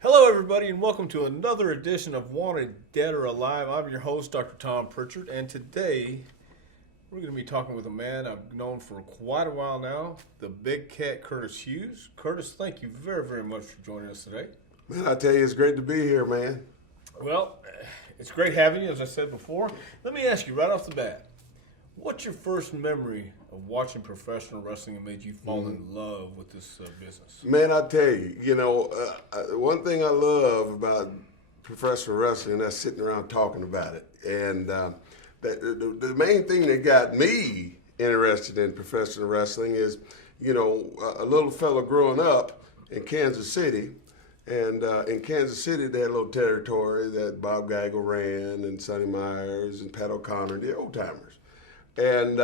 Hello, everybody, and welcome to another edition of Wanted Dead or Alive. I'm your host, Dr. Tom Pritchard, and today we're going to be talking with a man I've known for quite a while now, the big cat Curtis Hughes. Curtis, thank you very, very much for joining us today. Man, I tell you, it's great to be here, man. Well, it's great having you, as I said before. Let me ask you right off the bat, what's your first memory of watching professional wrestling and made you fall in love with this business? Man, I tell you, one thing I love about professional wrestling, that's sitting around talking about it. And the main thing that got me interested in professional wrestling is, a little fella growing up in Kansas City. And in Kansas City, they had a little territory that Bob Geigel ran, and Sonny Myers and Pat O'Connor, the old timers. And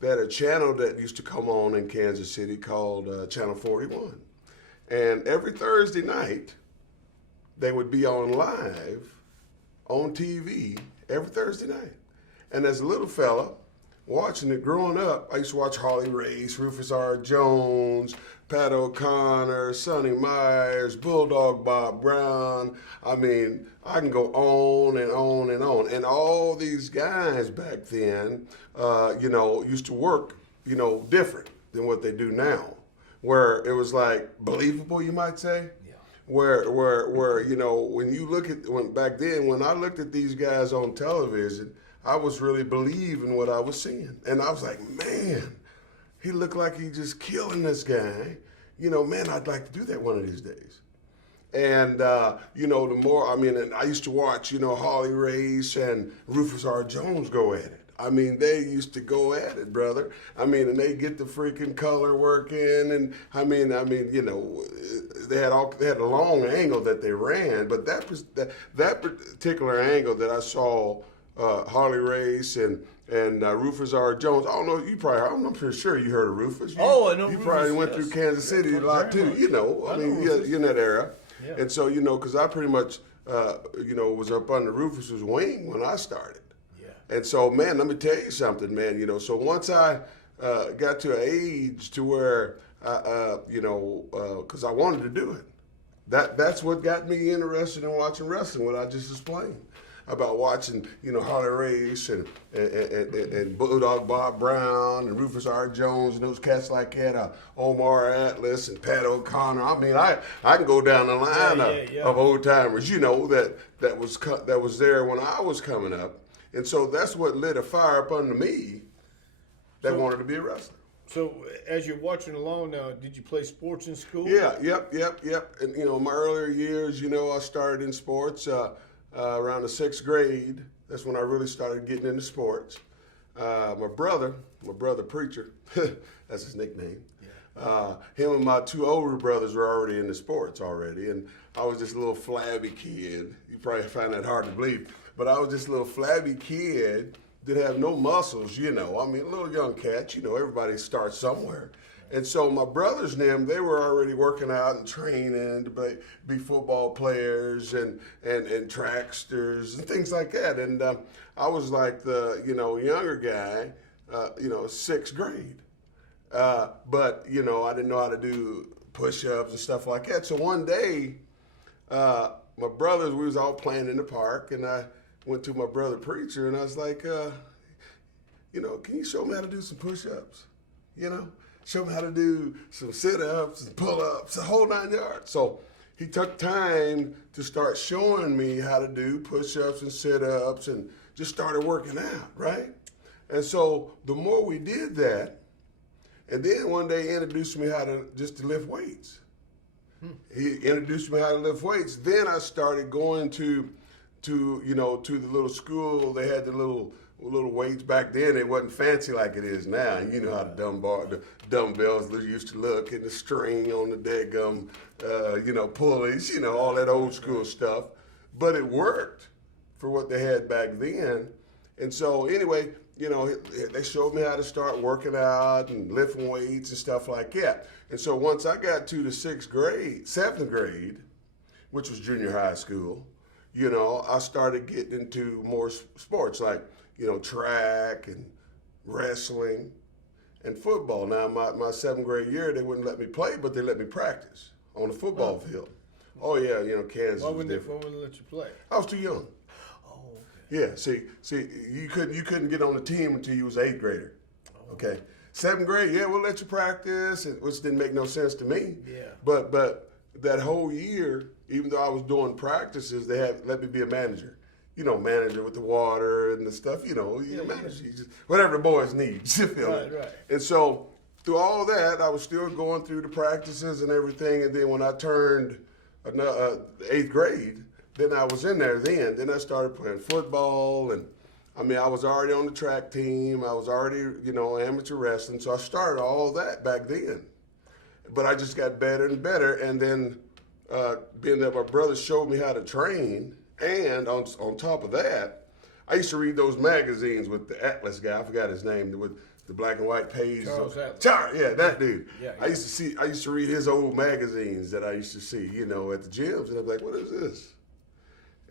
they had a channel that used to come on in Kansas City called Channel 41. And every Thursday night, they would be on live on TV every Thursday night. And as a little fella, watching it growing up, I used to watch Harley Race, Rufus R. Jones, Pat O'Connor, Sonny Myers, Bulldog Bob Brown. I mean, I can go on and on and on. And all these guys back then, used to work, different than what they do now, where it was like believable, you might say. Yeah. Where when you look at back then, when I looked at these guys on television, I was really believing what I was seeing. And I was like, man, he looked like he just killing this guy. Man, I'd like to do that one of these days. And, the more, and I used to watch, Harley Race and Rufus R. Jones go at it. I mean, they used to go at it, brother. And they get the freaking color working. And they had a long angle that they ran. But that particular angle that I saw Harley Race and Rufus R. Jones. I don't know. I'm pretty sure you heard of Rufus. I know You Rufus, probably went yes. through Kansas City a lot too. Very much. You're in that era. Yeah. And so, because I pretty much, was up under Rufus's wing when I started. Yeah. And so, man, let me tell you something, man. So once I got to an age to where, because I wanted to do it. That's what got me interested in watching wrestling, what I just explained. About watching, Harley Race and Bulldog Bob Brown and Rufus R. Jones and those cats like that, Omar Atlas and Pat O'Connor. I can go down the line of old timers, that was there when I was coming up, and so that's what lit a fire up under me that wanted to be a wrestler. So, as you're watching along now, did you play sports in school? Yeah, yep. And my earlier years, I started in sports. Around the sixth grade, that's when I really started getting into sports. My brother Preacher, that's his nickname. Yeah. Him and my two older brothers were already into sports already, and I was just a little flabby kid. You probably find that hard to believe, but I was just a little flabby kid that had no muscles, a little young cat. Everybody starts somewhere. And so my brothers and them, they were already working out and training to be football players and tracksters and things like that. And I was like the, younger guy, sixth grade. But, I didn't know how to do push-ups and stuff like that. So one day, my brothers, we was all playing in the park, and I went to my brother Preacher, and I was like, can you show me how to do some push-ups? Show me how to do some sit-ups and pull-ups, the whole 9 yards. So he took time to start showing me how to do push-ups and sit-ups and just started working out, right? And so the more we did that, and then one day he introduced me how to lift weights. He introduced me how to lift weights. Then I started going to the little school. They had the little weights back then. It wasn't fancy like it is now. You know how the dumbbells used to look, and the string on the daggum, pulleys, all that old school stuff. But it worked for what they had back then. And so anyway, they showed me how to start working out and lifting weights and stuff like that. And so once I got to the seventh grade, which was junior high school, I started getting into more sports like, track and wrestling and football. Now, my seventh grade year, they wouldn't let me play, but they let me practice on the football field. Oh yeah, Kansas. Why was wouldn't they, different. why wouldn't they let you play? I was too young. Oh, okay. Yeah, see, you couldn't get on the team until you was an eighth grader. Oh. Okay, seventh grade, yeah, we'll let you practice, which didn't make no sense to me. Yeah. But that whole year, even though I was doing practices, they had let me be a manager. Manager with the water and the stuff. Manager, whatever the boys need. You feel me? Right. And so through all that, I was still going through the practices and everything. And then when I turned eighth grade, then I was in there. Then I started playing football, and I was already on the track team. I was already amateur wrestling. So I started all that back then. But I just got better and better. And then being that my brother showed me how to train. And on top of that, I used to read those magazines with the Atlas guy. I forgot his name. With the black and white page. Charles Atlas. Yeah, that dude. Yeah. I used to read his old magazines that I used to see, at the gyms, and I'd be like, "What is this?"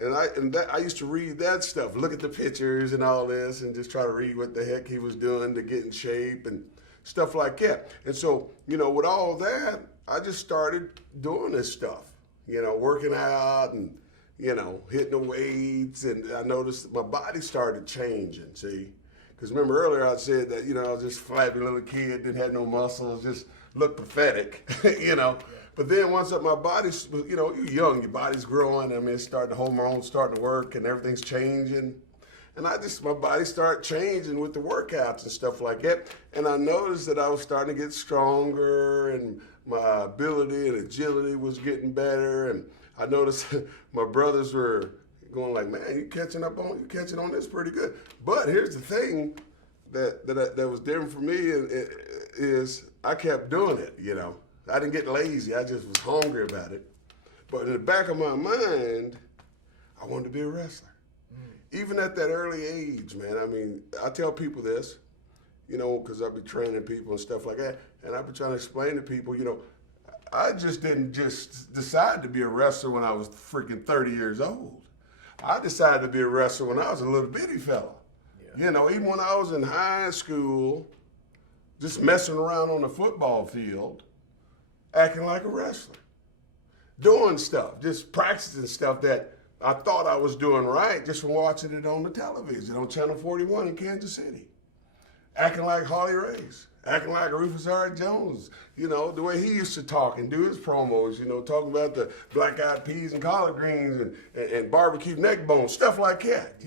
And I used to read that stuff, look at the pictures and all this, and just try to read what the heck he was doing to get in shape and stuff like that. And so, with all that, I just started doing this stuff, working out and hitting the weights, and I noticed my body started changing, see? Because remember earlier I said that, I was just a flabby little kid, didn't have no muscles, just looked pathetic, But then once my body, you're young, your body's growing, it's starting, the hormones starting to work and everything's changing. And my body started changing with the workouts and stuff like that. And I noticed that I was starting to get stronger, and my ability and agility was getting better. And I noticed my brothers were going like, "Man, you catching on this pretty good." But here's the thing that was different for me is I kept doing it, I didn't get lazy. I just was hungry about it. But in the back of my mind, I wanted to be a wrestler. Even at that early age, man. I tell people this, because I've been training people and stuff like that, and I've been trying to explain to people, I just didn't just decide to be a wrestler when I was freaking 30 years old. I decided to be a wrestler when I was a little bitty fella. Yeah. Even when I was in high school, just messing around on the football field, acting like a wrestler, doing stuff, just practicing stuff that I thought I was doing right just from watching it on the television on Channel 41 in Kansas City. Acting like Harley Race, acting like Rufus R. Jones, the way he used to talk and do his promos, talking about the black-eyed peas and collard greens and barbecue neck bones, stuff like that,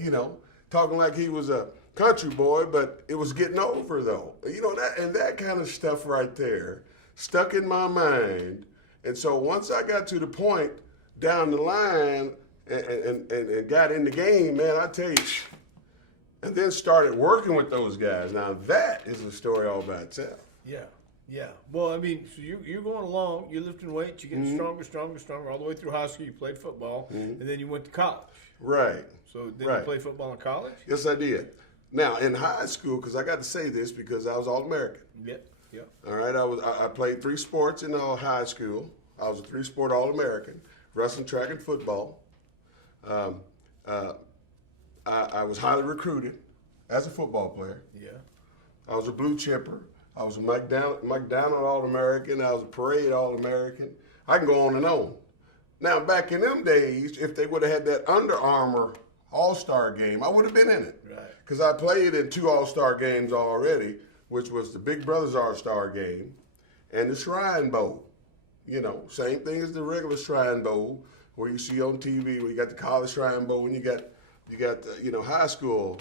talking like he was a country boy, but it was getting over, though. That kind of stuff right there stuck in my mind. And so once I got to the point down the line and got in the game, man, I tell you, and then started working with those guys. Now that is a story all by itself. Yeah. Well, so you're going along, you're lifting weights, you're getting stronger, all the way through high school. You played football, and then you went to college. Right. So did you play football in college? Yes, I did. Now in high school, because I got to say this because I was All-American. Yep. All right. I played 3 sports in high school. I was a 3-sport All-American: wrestling, track, and football. I was highly recruited as a football player. Yeah. I was a blue chipper. I was a McDonald All-American. I was a Parade All-American. I can go on and on. Now, back in them days, if they would have had that Under Armour All-Star game, I would have been in it. Right. Because I played in 2 All-Star games already, which was the Big Brothers All-Star game and the Shrine Bowl. Same thing as the regular Shrine Bowl, where you see on TV, where you got the college Shrine Bowl and you got the high school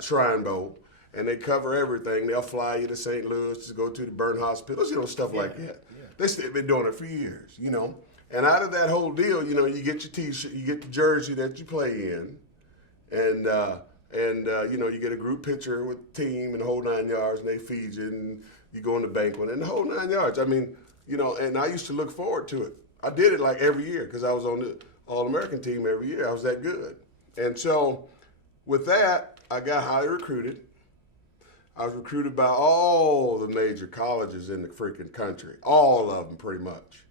Shrine Bowl, and they cover everything. They'll fly you to St. Louis to go to the burn hospitals, stuff like that. Yeah. They've been doing it for years, And out of that whole deal, you get your T-shirt, you get the jersey that you play in, and you get a group picture with the team and the whole 9 yards, and they feed you, and you go in the banquet and the whole 9 yards. And I used to look forward to it. I did it like every year because I was on the All-American team every year. I was that good. And so with that, I got highly recruited. I was recruited by all the major colleges in the freaking country, all of them pretty much.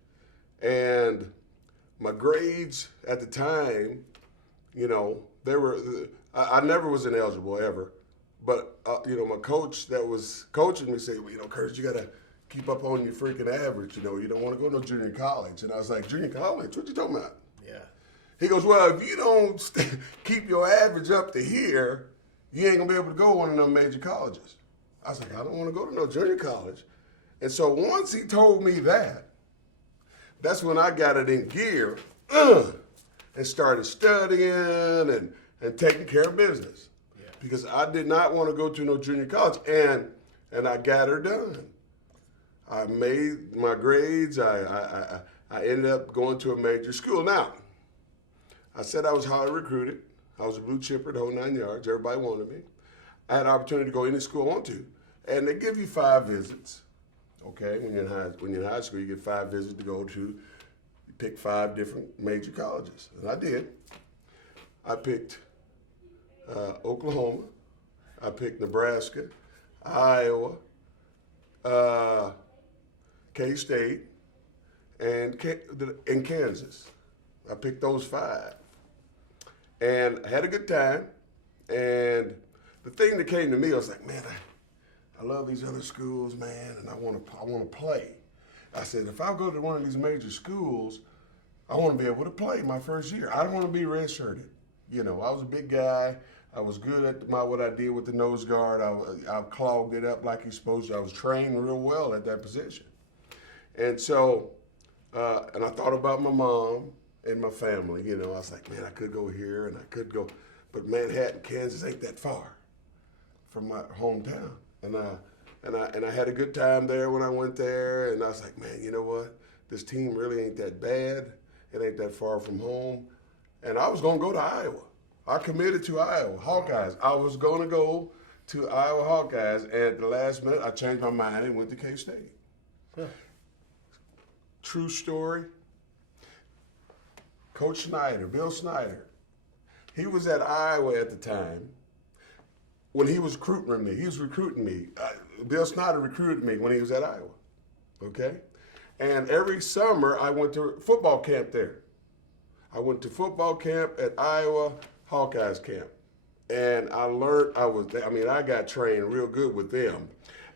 And my grades at the time, they were, I never was ineligible ever. But, my coach that was coaching me said, well, Curtis, you got to keep up on your freaking average. You know, you don't want to go to no junior college. And I was like, junior college? What you talking about? Yeah. He goes, well, if you don't keep your average up to here, you ain't going to be able to go to one of them major colleges. I was like, I don't want to go to no junior college. And so once he told me that, that's when I got it in gear and started studying and taking care of business. Yeah. Because I did not want to go to no junior college. And I got her done. I made my grades. I ended up going to a major school. Now, I said I was highly recruited. I was a blue chipper the whole 9 yards. Everybody wanted me. I had an opportunity to go any school I want to. And they give you 5 visits. Okay, when you're in high school, you get 5 visits to go to. You pick 5 different major colleges. And I did. I picked Oklahoma. I picked Nebraska, Iowa, K-State, and Kansas. I picked those 5. And I had a good time. And the thing that came to me, I was like, man, I love these other schools, man, and I want to play. I said, if I go to one of these major schools, I want to be able to play my first year. I don't want to be redshirted. You know, I was a big guy. I was good at what I did with the nose guard. I clogged it up like you're supposed to. I was trained real well at that position. And so, and I thought about my mom and my family. You know, I was like, man, I could go here and I could go, but Manhattan, Kansas ain't that far from my hometown. And I had a good time there when I went there. And I was like, man, you know what? This team really ain't that bad. It ain't that far from home. And I was going to go to Iowa. I committed to Iowa Hawkeyes. I was going to go to Iowa Hawkeyes. And at the last minute, I changed my mind and went to K-State. Huh. True story. Coach Snyder, Bill Snyder, he was at Iowa at the time when he was recruiting me. He was recruiting me. Bill Snyder recruited me when he was at Iowa, okay? And every summer, I went to football camp there. I went to football camp at Iowa Hawkeyes camp. And I learned, I got trained real good with them.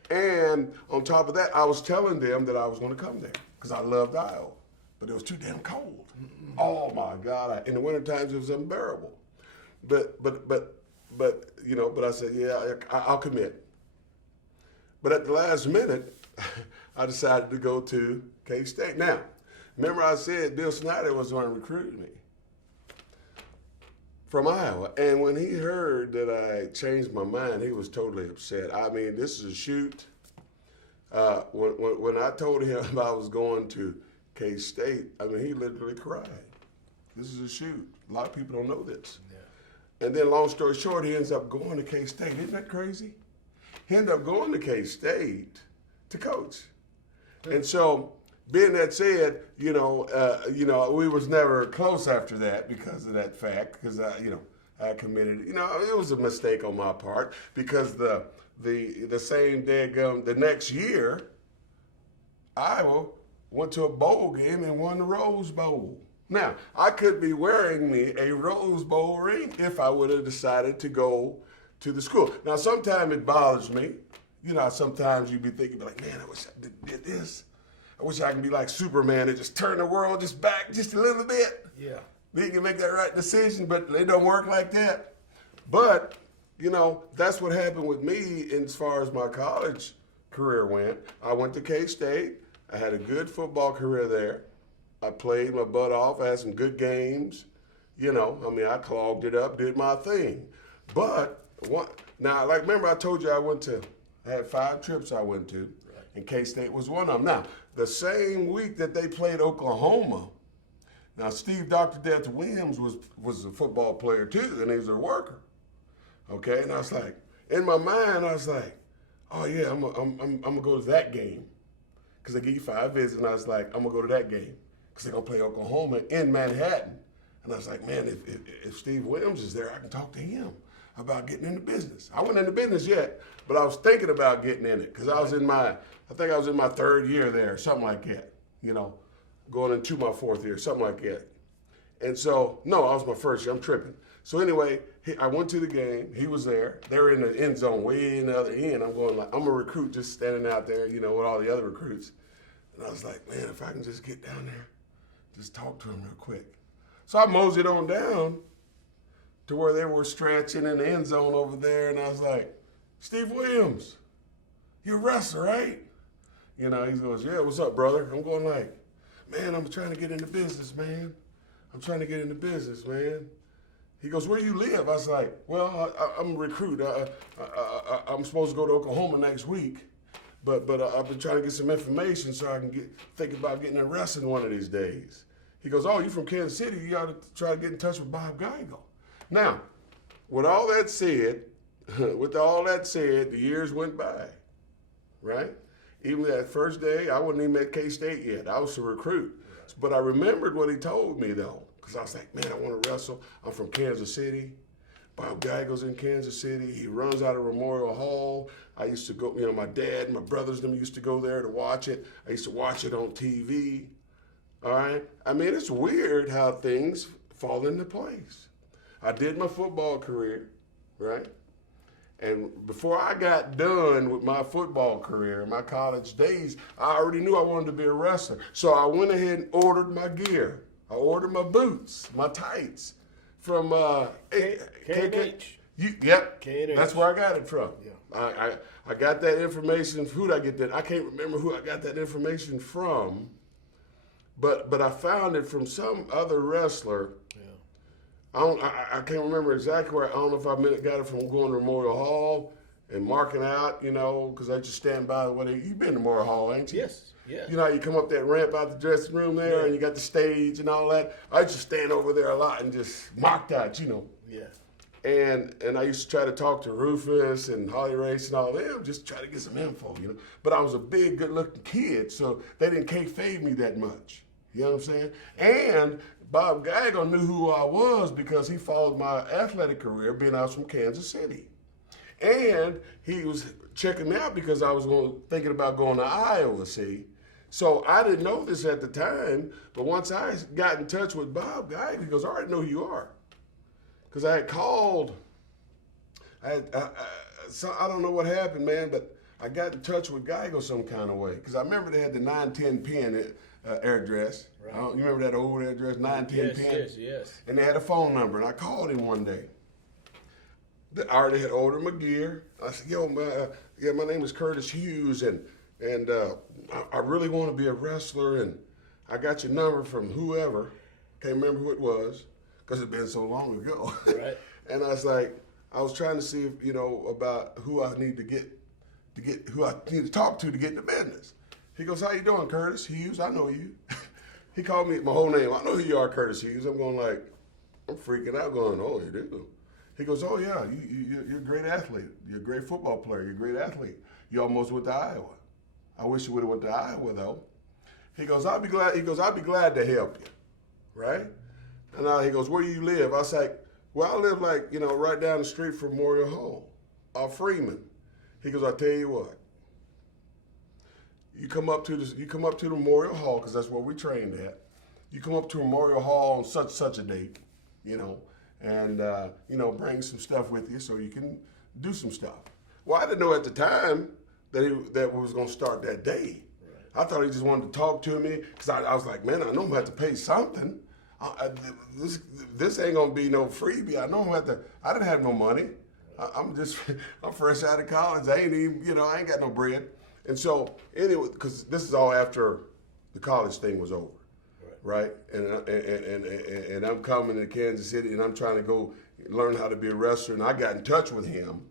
And on top of that, I was telling them that I was going to come there because I loved Iowa. But it was too damn cold. Oh my God! In the winter times, it was unbearable. But I said, yeah, I'll commit. But at the last minute, I decided to go to K-State. Now, remember I said Bill Snyder was going to recruit me from Iowa, and when he heard that I changed my mind, he was totally upset. I mean, this is a shoot. When I told him I was going to K-State, I mean, he literally cried. This is a shoot. A lot of people don't know this. Yeah. And then long story short, he ends up going to K-State. Isn't that crazy? He ended up going to K-State to coach. Yeah. And so, being that said, we was never close after that because of that fact, because I committed, it was a mistake on my part because the same day, the next year, Iowa went to a bowl game and won the Rose Bowl. Now, I could be wearing me a Rose Bowl ring if I would have decided to go to the school. Now, sometimes it bothers me. Sometimes you be thinking, like, man, I wish I did this. I wish I could be like Superman and just turn the world just back just a little bit. Yeah. Then you can make that right decision, but it don't work like that. But, that's what happened with me as far as my college career went. I went to K-State. I had a good football career there. I played my butt off. I had some good games. I clogged it up, did my thing. But remember I told you I had 5 trips I went to, right, and K-State was one of them. Now, the same week that they played Oklahoma, now Steve Dr. Death Williams was a football player too, and he was a worker. Okay, and I was like, in my mind, I was like, oh yeah, I'm gonna go to that game. Because they give you 5 visits, and I was like, I'm going to go to that game because they're going to play Oklahoma in Manhattan. And I was like, man, if Steve Williams is there, I can talk to him about getting into business. I wasn't in the business yet, but I was thinking about getting in it because I think I was in my 3rd year there, something like that, going into my 4th year, something like that. And so, no, I was my first year. I'm tripping. So anyway, I went to the game. He was there. They were in the end zone, way in the other end. I'm going like, I'm a recruit just standing out there, with all the other recruits. And I was like, man, if I can just get down there, just talk to him real quick. So I moseyed on down to where they were stretching in the end zone over there. And I was like, Steve Williams, you're a wrestler, right? He goes, yeah, what's up, brother? I'm going like, man, I'm trying to get into business, man. I'm trying to get into business, man. He goes, where you live? I was like, well, I'm a recruit. I'm supposed to go to Oklahoma next week, but I've been trying to get some information so I can think about getting in wrestling one of these days. He goes, oh, you from Kansas City? You ought to try to get in touch with Bob Geigel. Now, with all that said, the years went by, right? Even that first day, I wasn't even at K-State yet. I was a recruit. But I remembered what he told me, though, because I was like, man, I want to wrestle. I'm from Kansas City. Bob Geigel's in Kansas City. He runs out of Memorial Hall. I used to go, my dad and my brothers them used to go there to watch it. I used to watch it on TV. All right? I mean, it's weird how things fall into place. I did my football career, right? And before I got done with my football career, my college days, I already knew I wanted to be a wrestler. So I went ahead and ordered my gear. I ordered my boots, my tights from K&H. Yep, K&H. That's where I got it from. Yeah. I got that information. Who did I get that? I can't remember who I got that information from, but I found it from some other wrestler. I can't remember exactly where. I don't know if I got it from going to Memorial Hall and marking out, because I just stand by the way. You've been to Memorial Hall, ain't you? Yes. Yeah. You know how you come up that ramp out the dressing room there, and you got the stage and all that. I used to stand over there a lot and just marked out, Yeah. And I used to try to talk to Rufus and Holly Race and all them, just try to get some info, But I was a big, good-looking kid, so they didn't kayfabe me that much. You know what I'm saying? And Bob Geigel knew who I was because he followed my athletic career, being I was from Kansas City. And he was checking me out because I was thinking about going to Iowa, see? So I didn't know this at the time, but once I got in touch with Bob Geigel, he goes, I already know who you are. Because I had called, I don't know what happened, man, but I got in touch with Geigel some kind of way. Because I remember they had the 910 pin address. Right. You remember that old address, 910 pin? Yes. And they had a phone number, and I called him one day. I already had ordered my gear. I said, yo, my name is Curtis Hughes, and I really want to be a wrestler, and I got your number from whoever. Can't remember who it was, because it's been so long ago. Right. And I was like, I was trying to see if, about who I need to who I need to talk to get in the business. He goes, how you doing, Curtis Hughes? I know you. He called me my whole name. I know who you are, Curtis Hughes. I'm going like, I'm freaking out going, oh, you do? He goes, oh, yeah, you're a great athlete. You're a great football player. You're a great athlete. You almost went to Iowa. I wish you would have went to Iowa, though. He goes, I'll be glad to help you, right? And he goes, where do you live? I was like, well, I live right down the street from Memorial Hall, off Freeman. He goes, I'll tell you what. You come up to the Memorial Hall, because that's where we trained at. You come up to Memorial Hall on such a date, and bring some stuff with you so you can do some stuff. Well, I didn't know at the time that we was gonna start that day. Right. I thought he just wanted to talk to me because I was like, man, I know I'm gonna have to pay something. This ain't gonna be no freebie. I know I'm gonna have to. I didn't have no money. I'm fresh out of college. I ain't even, I ain't got no bread. And so anyway, because this is all after the college thing was over, right? And I'm coming to Kansas City, and I'm trying to go learn how to be a wrestler. And I got in touch with him,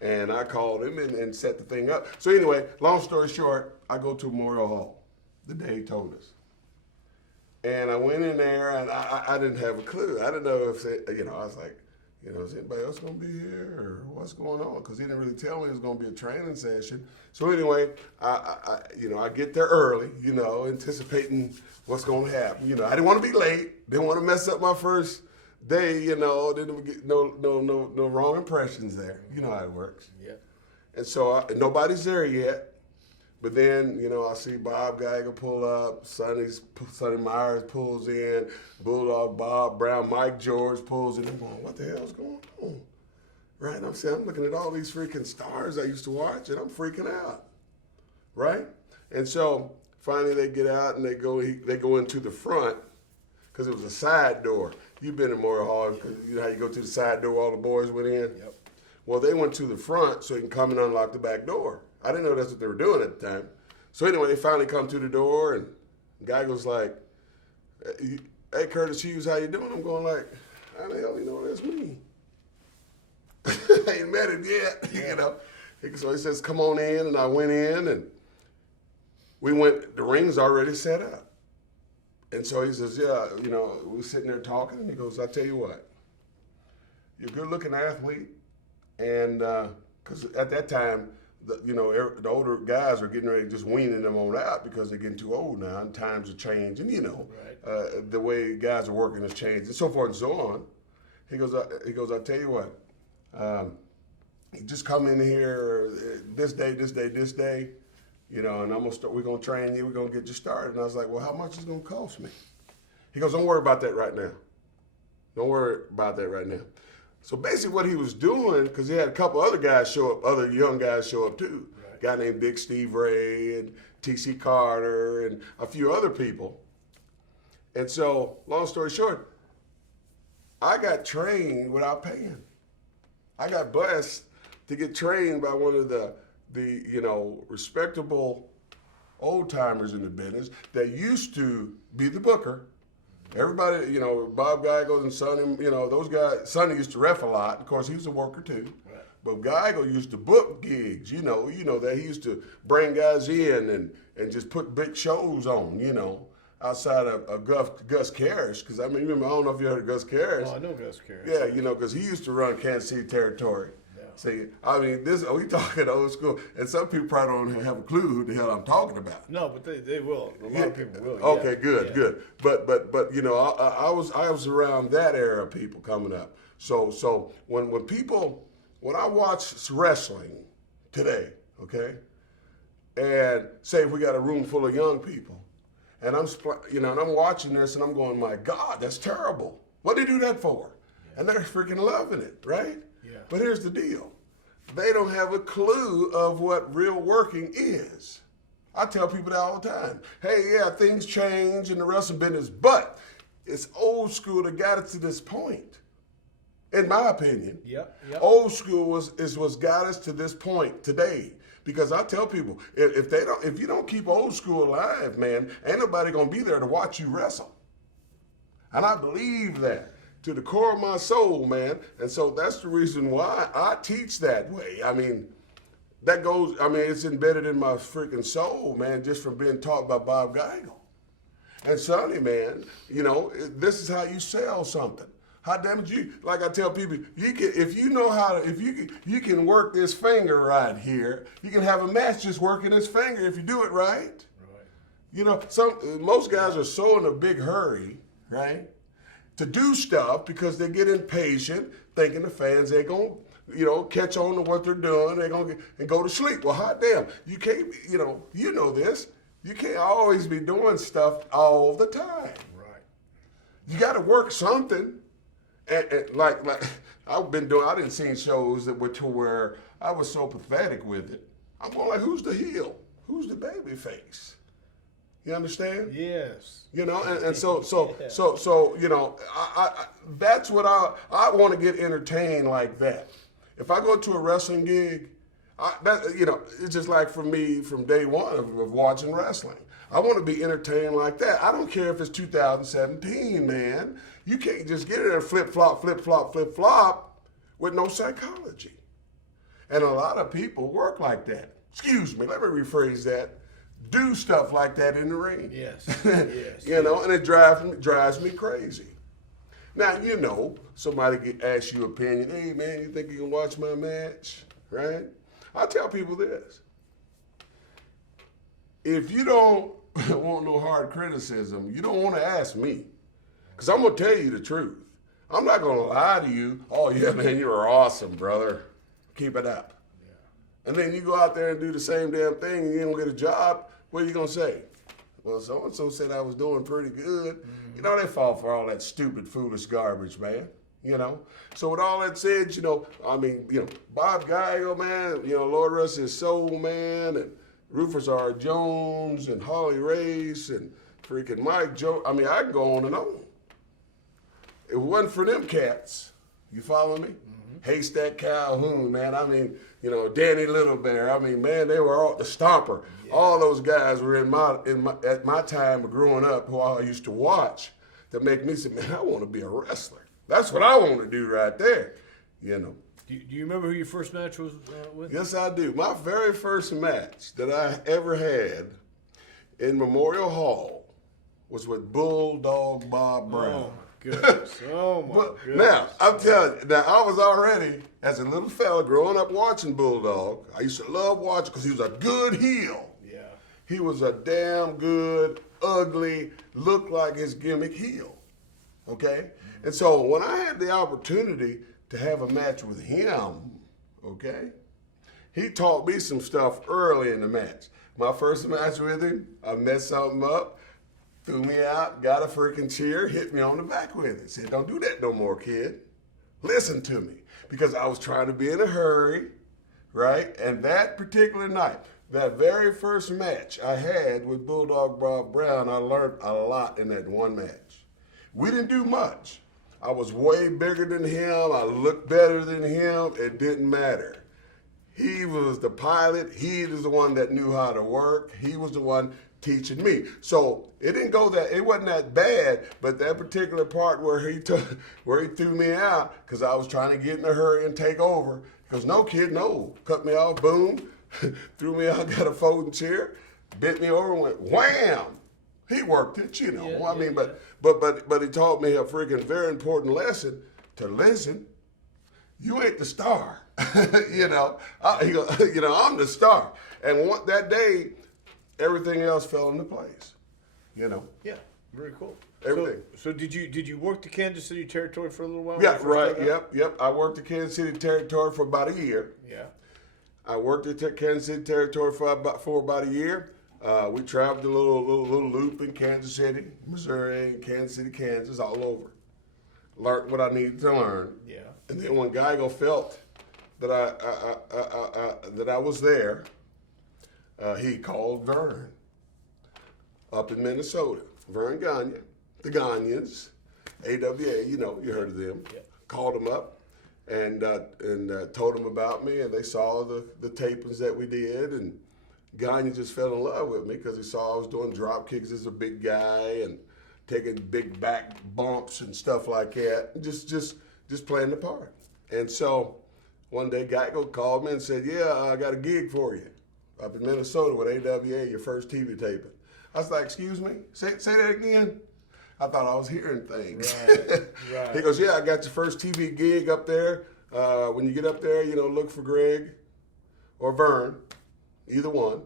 and I called him and set the thing up. So anyway, long story short, I go to Memorial Hall the day he told us. And I went in there, and I didn't have a clue. I didn't know if, I was like, is anybody else going to be here or what's going on? Because he didn't really tell me it was going to be a training session. So anyway, I get there early, anticipating what's going to happen. I didn't want to be late. Didn't want to mess up my first day, didn't get no wrong impressions there. You know how it works. Yeah. And so nobody's there yet. But then, I see Bob Geiger pull up, Sonny Myers pulls in, Bulldog Bob Brown, Mike George pulls in. I'm going, what the hell's going on? Right? I'm saying, I'm looking at all these freaking stars I used to watch, and I'm freaking out. Right? And so finally they get out and they go into the front because it was a side door. You've been in Memorial Hall, because you know how you go to the side door, all the boys went in? Yep. Well, they went to the front so he can come and unlock the back door. I didn't know that's what they were doing at the time. So anyway, they finally come to the door, and the guy goes like, hey, Curtis Hughes, how you doing? I'm going like, how the hell do you know that's me? I ain't met him yet, So he says, come on in, and I went in, and the ring's already set up. And so he says, yeah, we were sitting there talking, and he goes, I tell you what, you're a good-looking athlete, and because at that time, the older guys are getting ready to just weaning them on out because they're getting too old now, and times are changing, right. The way guys are working has changed, and so forth and so on. He goes, I tell you what, you just come in here this day, and we're gonna train you, we're gonna get you started. And I was like, well, how much is it gonna cost me? He goes, don't worry about that right now. Don't worry about that right now. So basically what he was doing, because he had a couple other guys show up, other young guys show up too. Right. A guy named Big Steve Ray and T.C. Carter and a few other people. And so, long story short, I got trained without paying. I got blessed to get trained by one of the respectable old timers in the business that used to be the booker. Everybody, Bob Geiger and Sonny, those guys. Sonny used to ref a lot. Of course, he was a worker too. Right. But Geiger used to book gigs. You know that he used to bring guys in and just put big shows on. Outside of Gus Karras, because I don't know if you heard of Gus Karras. Oh, I know Gus Karras. Yeah, because he used to run Kansas City territory. Yeah. See, we talking old school, and some people probably don't have a clue who the hell I'm talking about. No, but they will. A lot of people will. Okay, good. But I was around that era of people coming up. So when I watch wrestling today, okay, and say if we got a room full of young people, and I'm watching this and I'm going, my God, that's terrible. What did they do that for? Yeah. And they're freaking loving it, right? Yeah. But here's the deal. They don't have a clue of what real working is. I tell people that all the time. Hey, yeah, things change in the wrestling business, but it's old school that got it to this point. In my opinion, Yep. old school was got us to this point today. Because I tell people, if you don't keep old school alive, man, ain't nobody gonna be there to watch you wrestle. And I believe that to the core of my soul, man. And so that's the reason why I teach that way. It's embedded in my freaking soul, man, just from being taught by Bob Geiger. And Sonny, man, this is how you sell something. How damn it like I tell people, you can work this finger right here, you can have a match just working this finger if you do it right. Right. Most guys are so in a big hurry, right, to do stuff because they get impatient, thinking the fans ain't gonna, catch on to what they're doing, they're gonna and go to sleep. Well, hot damn, you can't, you know this, you can't always be doing stuff all the time. Right. You got to work something. And like I've been doing, I didn't see shows that were to where I was so pathetic with it. I'm going like, who's the heel? Who's the baby face? You understand? Yes. So that's what I want to get entertained like that. If I go to a wrestling gig, it's just like for me from day one of watching wrestling. I want to be entertained like that. I don't care if it's 2017, man. You can't just get in there and flip-flop with no psychology. And a lot of people work like that. Excuse me, let me rephrase that. Do stuff like that in the ring. Yes. Yes. And it drives me crazy. Now, somebody asks you opinion. Hey, man, you think you can watch my match? Right? I tell people this. If you don't want no hard criticism, you don't want to ask me. Because I'm going to tell you the truth. I'm not going to lie to you. Oh, yeah, man, you are awesome, brother. Keep it up. and then you go out there and do the same damn thing and you don't get a job, what are you going to say? Well, so-and-so said I was doing pretty good. Mm-hmm. You know, they fall for all that stupid, foolish garbage, man. You know? So with all that said, you know, I mean, you know, Bob Geigel, man, you know, Lord rest his soul, man, and Rufus R. Jones and Holly Race and freaking Mike Joe. I mean, I can go on and on. If it wasn't for them cats, you follow me? Mm-hmm. Haystack Calhoun, man. I mean, you know, Danny Little Bear. I mean, man, they were all the Stomper. Yeah. All those guys were at my time of growing up who I used to watch to make me say, man, I want to be a wrestler. That's what I want to do right there, you know. Do you remember who your first match was with? Yes, I do. My very first match that I ever had in Memorial Hall was with Bulldog Bob Brown. Oh, goodness. Oh, my goodness. Now, I'm telling you, now I was already, as a little fella growing up watching Bulldog, I used to love watching because he was a good heel. Yeah. He was a damn good, ugly, looked like his gimmick heel. Okay? And so when I had the opportunity to have a match with him, okay, he taught me some stuff early in the match. My first match with him, I messed something up, threw me out, got a freaking chair, hit me on the back with it. Said, don't do that no more, kid. Listen to me. Because I was trying to be in a hurry, right? And that particular night, that very first match I had with Bulldog Bob Brown, I learned a lot in that one match. We didn't do much. I was way bigger than him. I looked better than him. It didn't matter. He was the pilot. He was the one that knew how to work. He was the one teaching me. So it wasn't that bad, but that particular part where he threw me out because I was trying to get in a hurry and take over. Because no, kid, no. Cut me off, boom, threw me out, got a folding chair, bent me over and went wham. He worked it, you know. Yeah, I mean, but he taught me a freaking very important lesson to listen. You ain't the star, you know. I'm the star. And that day, everything else fell into place, you know. Yeah, very cool. Everything. So did you work the Kansas City territory for a little while? Yeah, right. Yep. I worked the Kansas City territory for about a year. Yeah. I worked the Kansas City territory for about a year. We traveled a little loop in Kansas City, Missouri, Kansas City, Kansas, all over. Learned what I needed to learn. Yeah. And then when Geigel felt that I was there, he called Vern up in Minnesota. Vern Gagne, the Gagnes, AWA, you know, you heard of them. Yeah. Called him up and told him about me, and they saw the tapings that we did, and Gagne just fell in love with me because he saw I was doing drop kicks as a big guy and taking big back bumps and stuff like that. Just playing the part. And so one day Geigel called me and said, yeah, I got a gig for you up in Minnesota with AWA, your first TV taping. I was like, excuse me? Say that again? I thought I was hearing things. Right. He goes, yeah, I got your first TV gig up there. When you get up there, you know, look for Greg or Vern. Either one,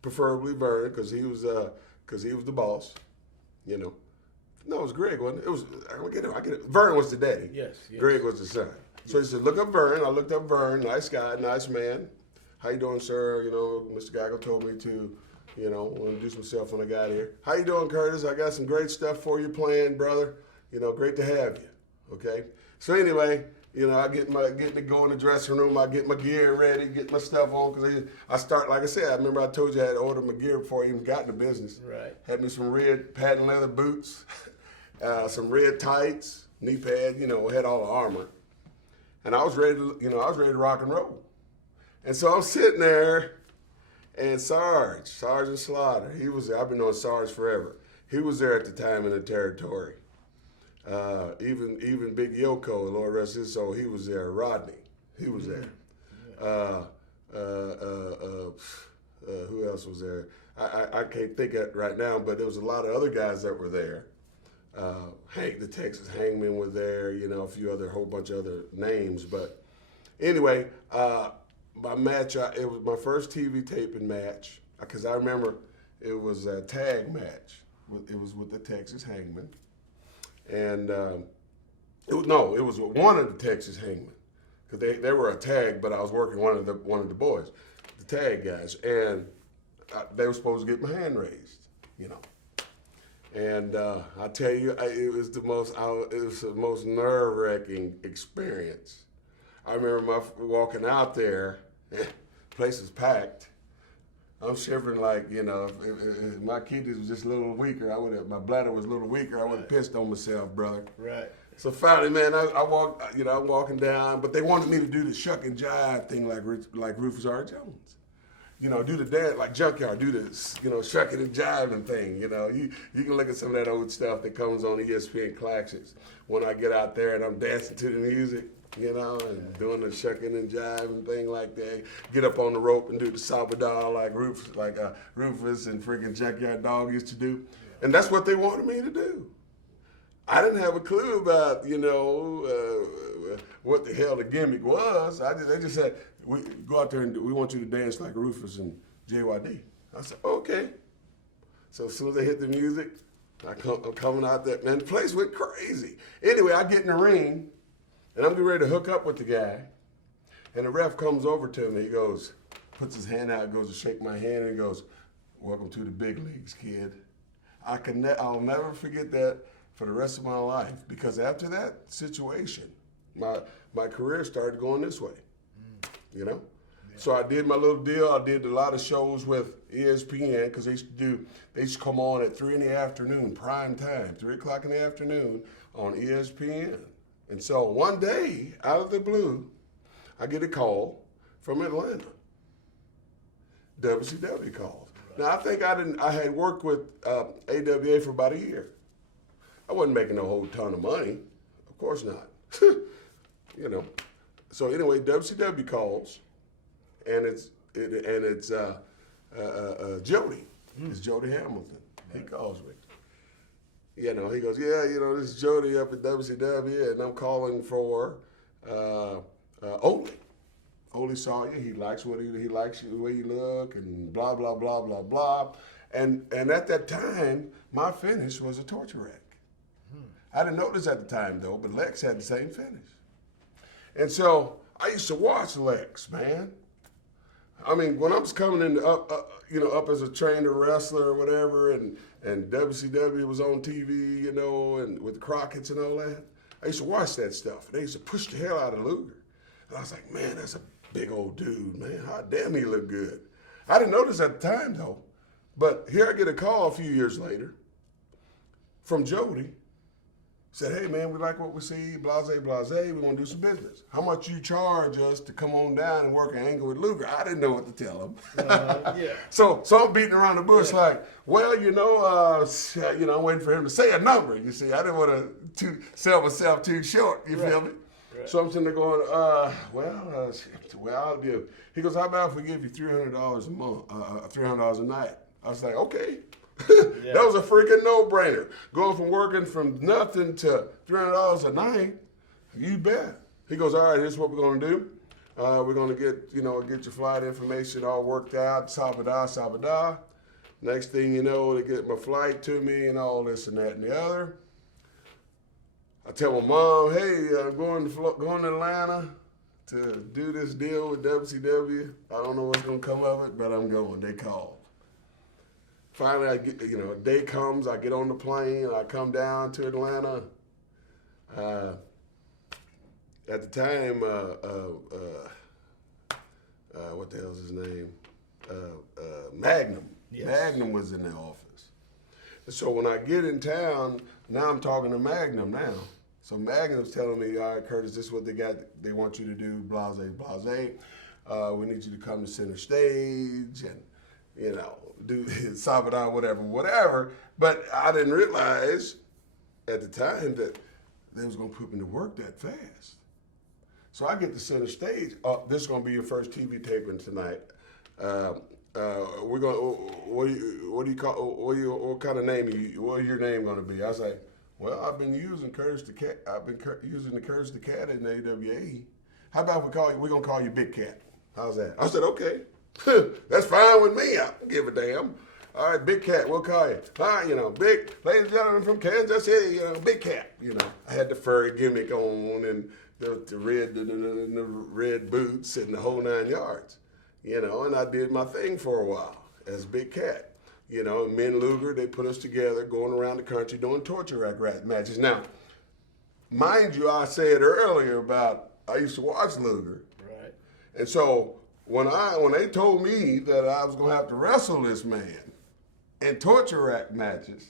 preferably Vern, because he was the boss, you know. No, it was Greg, wasn't it? It was I get it. Vern was the daddy. Yes. Greg was the son. So he said, look up Vern. I looked up Vern, nice guy, nice man. How you doing, sir? You know, Mr. Geigel told me to, you know, introduce myself when I got here. How you doing, Curtis? I got some great stuff for you planned, brother. You know, great to have you. Okay. So anyway, you know, I get to go in the dressing room. I get my gear ready, get my stuff on, because I start, like I said, I remember I told you I had ordered my gear before I even got in the business. Right. Had me some red patent leather boots, some red tights, knee pad, you know, had all the armor. And I was ready to rock and roll. And so I'm sitting there, and Sergeant Slaughter, he was there. I've been knowing Sarge forever. He was there at the time in the territory. Even Big Yoko, Lord rest his soul, he was there. Rodney, he was there. Who else was there? I can't think of it right now, but there was a lot of other guys that were there. Hank, the Texas Hangman, were there. You know, a whole bunch of other names. But anyway, my match, it was my first TV taping match, because I remember it was a tag match. It was with the Texas Hangman. And it was one of the Texas Hangmen, because they were a tag, but I was working one of the boys, the tag guys, and they were supposed to get my hand raised, you know. And I tell you, it was the most nerve-wracking experience. I remember walking out there, place was packed. I'm shivering like, you know, if my kidneys was just a little weaker, my bladder was a little weaker, I would have pissed on myself, brother. Right. So finally, man, I walked, you know, I'm walking down, but they wanted me to do the shuck and jive thing like Rufus R. Jones. You know, do the dance like Junkyard, do this, you know, shucking and jiving thing. You know, you can look at some of that old stuff that comes on ESPN Classics. When I get out there and I'm dancing to the music, you know, and doing the shucking and jiving thing like that. Get up on the rope and do the sabadal like Rufus and freaking Junkyard Dog used to do. And that's what they wanted me to do. I didn't have a clue about, you know, what the hell the gimmick was. They just said, we go out there and we want you to dance like Rufus and JYD. I said, okay. So as soon as they hit the music, I'm coming out there. Man, the place went crazy. Anyway, I get in the ring, and I'm getting ready to hook up with the guy. And the ref comes over to me. He goes, puts his hand out, goes to shake my hand, and he goes, welcome to the big leagues, kid. I'll never forget that for the rest of my life, because after that situation, my career started going this way, you know? Yeah. So I did my little deal. I did a lot of shows with ESPN, because they used to come on at 3 in the afternoon, prime time, 3 o'clock in the afternoon on ESPN. And so one day, out of the blue, I get a call from Atlanta. WCW called. Right. Now I think I had worked with AWA for about a year. I wasn't making a whole ton of money, of course not. You know. So anyway, WCW calls, and it's Jody. It's Jody Hamilton. He calls me. You know, he goes, yeah, you know, this is Jody up at WCW, and I'm calling for Ole. Ole saw you. He likes he likes the way you look, and blah blah blah blah blah. And at that time, my finish was a torture rack. I didn't know this at the time though, but Lex had the same finish. And so I used to watch Lex, man. I mean, when I was coming in up as a trainer wrestler or whatever, and WCW was on TV, you know, and with the Crockett's and all that, I used to watch that stuff. And they used to push the hell out of Luger. And I was like, man, that's a big old dude, man. How damn he look good. I didn't notice at the time though, but here I get a call a few years later from Jody. Said, hey man, we like what we see, blase, blase, we want to do some business. How much you charge us to come on down and work an angle with Luger? I didn't know what to tell him. Yeah. So I'm beating around the bush like, well, I'm waiting for him to say a number. You see, I didn't want to sell myself too short. You feel me? Right. So I'm sitting there going, well, I'll do. He goes, how about if we give you $300 a month, $300 a night? I was like, okay. Yeah. That was a freaking no-brainer. Going from working from nothing to $300 a night, you bet. He goes, all right, here's what we're going to do. We're going to get your flight information all worked out, sabada. Next thing you know, they get my flight to me and all this and that and the other. I tell my mom, hey, I'm going to Atlanta to do this deal with WCW. I don't know what's going to come of it, but I'm going. They called. Finally, I get, a day comes, I get on the plane, I come down to Atlanta. At the time, what the hell's his name? Magnum. Yes. Magnum was in the office. And so when I get in town, now I'm talking to Magnum now. So Magnum's telling me, all right, Curtis, this is what they want you to do, blase, blase. We need you to come to center stage and, do sabada, whatever. But I didn't realize at the time that they was going to put me to work that fast. So I get to center stage. This is going to be your first TV taping tonight. We're going. What do you call? What kind of name? What is your name going to be? I was like, well, I've been using Curtis the Cat. I've been using the Curtis the Cat in the AWA. How about we're going to call you Big Cat? How's that? I said, okay. That's fine with me. I don't give a damn. All right, Big Cat, we'll call you. Hi, big, ladies and gentlemen from Kansas City, Big Cat. I had the furry gimmick on and the red boots and the whole 9 yards. And I did my thing for a while as Big Cat. Me and Luger, they put us together going around the country doing torture rack matches. Now, mind you, I said earlier about I used to watch Luger. Right. And so when they told me that I was going to have to wrestle this man in torture rack matches,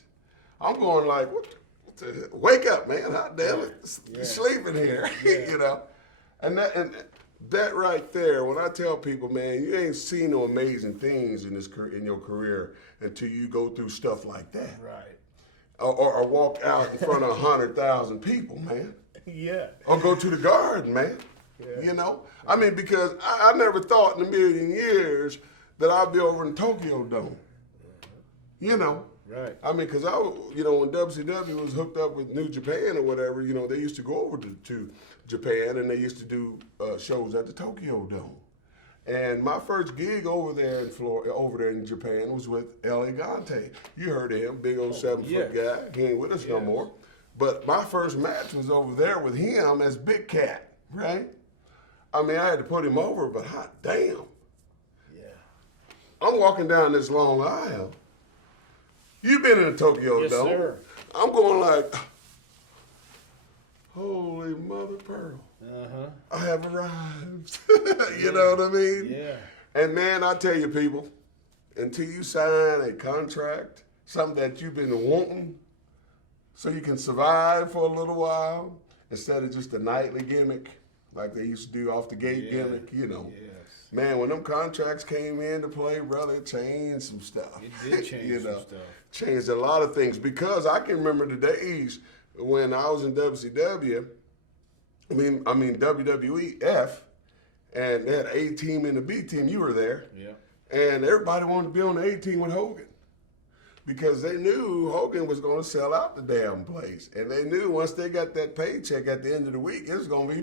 I'm going like, what the wake up, man. Hot damn it. You're sleeping here, And that right there, when I tell people, man, you ain't seen no amazing things in your career until you go through stuff like that. Right. Or walk out in front of 100,000 people, man. Yeah. Or go to the garden, man. Yeah. I mean, because I never thought in a million years that I'd be over in Tokyo Dome. Right. I mean, because when WCW was hooked up with New Japan or whatever, they used to go over to Japan and they used to do shows at the Tokyo Dome. And my first gig over there in Japan was with El Gigante. You heard of him, big old 7-foot guy. He ain't with us no more. But my first match was over there with him as Big Cat, right? I mean, I had to put him over, but hot damn. Yeah. I'm walking down this long aisle. You've been in the Tokyo Dome. Yes, sir. I'm going like, holy mother pearl. Uh-huh. I have arrived. You know what I mean? Yeah. And man, I tell you people, until you sign a contract, something that you've been wanting, so you can survive for a little while, instead of just a nightly gimmick, like they used to do off the gate gimmick, Yes. Man, when them contracts came into play, brother, it changed some stuff. It did change some stuff. Changed a lot of things, because I can remember the days when I was in WCW, I mean WWEF, and they had an A team and a B team. You were there. Yeah. And everybody wanted to be on the A team with Hogan, because they knew Hogan was going to sell out the damn place, and they knew once they got that paycheck at the end of the week, it's going to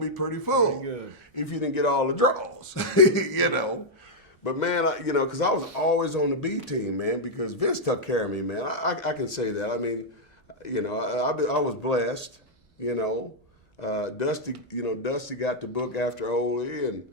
be pretty full. Pretty good. If you didn't get all the draws, But man, because I was always on the B team, man, because Vince took care of me, man. I can say that. I mean, I was blessed. Dusty got the book after Ole, and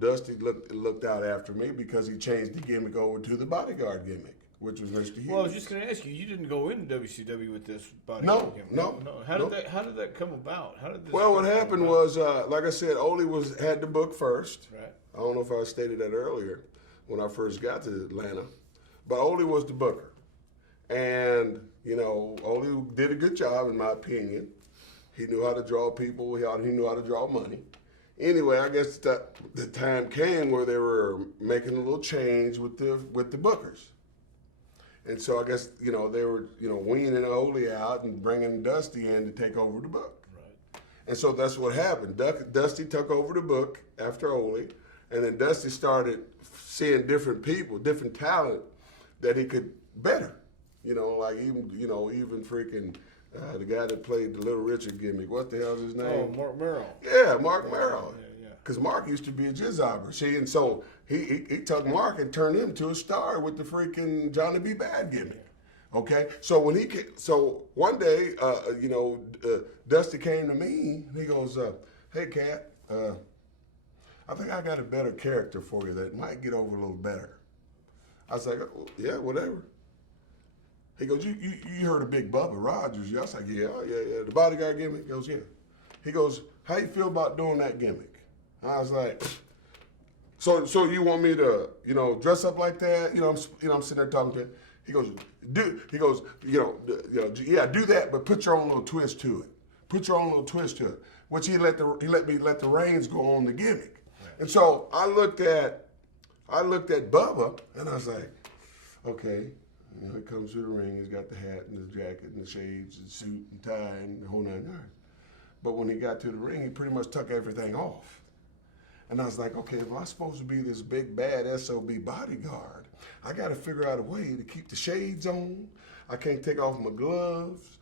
Dusty looked out after me because he changed the gimmick over to the bodyguard gimmick, which was Mr. Hughes. Well, I was just going to ask you. You didn't go into WCW with this bodyguard gimmick. No. How did that come about? How did this? Well, what happened was, like I said, Ole had the book first. Right. I don't know if I stated that earlier when I first got to Atlanta, but Ole was the booker, and Ole did a good job in my opinion. He knew how to draw people. He knew how to draw money. Anyway, I guess the time came where they were making a little change with the bookers, and so I guess they were weaning Ole out and bringing Dusty in to take over the book. Right. And so that's what happened. Dusty took over the book after Ole, and then Dusty started seeing different people, different talent that he could better. Like even freaking. The guy that played the Little Richard gimmick, what the hell's his name? Oh, Mark Merrill. Yeah, Mark Merrill. Yeah. Because Mark used to be a jizzobber, see, and so he took Mark and turned him to a star with the freaking Johnny B. Bad gimmick. Okay, so one day, Dusty came to me. And he goes, "Hey, Cat, I think I got a better character for you that might get over a little better." I was like, oh, "Yeah, whatever." He goes, you heard of Big Bubba Rogers? I was like, yeah. The bodyguard gimmick? He goes, yeah. He goes, how you feel about doing that gimmick? And I was like, so you want me to, dress up like that? I'm sitting there talking to him. He goes, do that, but put your own little twist to it. Which he let me let the reins go on the gimmick. Right. And so I looked at Bubba, and I was like, okay. He comes to the ring, he's got the hat and the jacket and the shades and suit and tie and the whole 9 yards. But when he got to the ring, he pretty much took everything off. And I was like, okay, if I'm supposed to be this big, bad SOB bodyguard, I got to figure out a way to keep the shades on. I can't take off my gloves.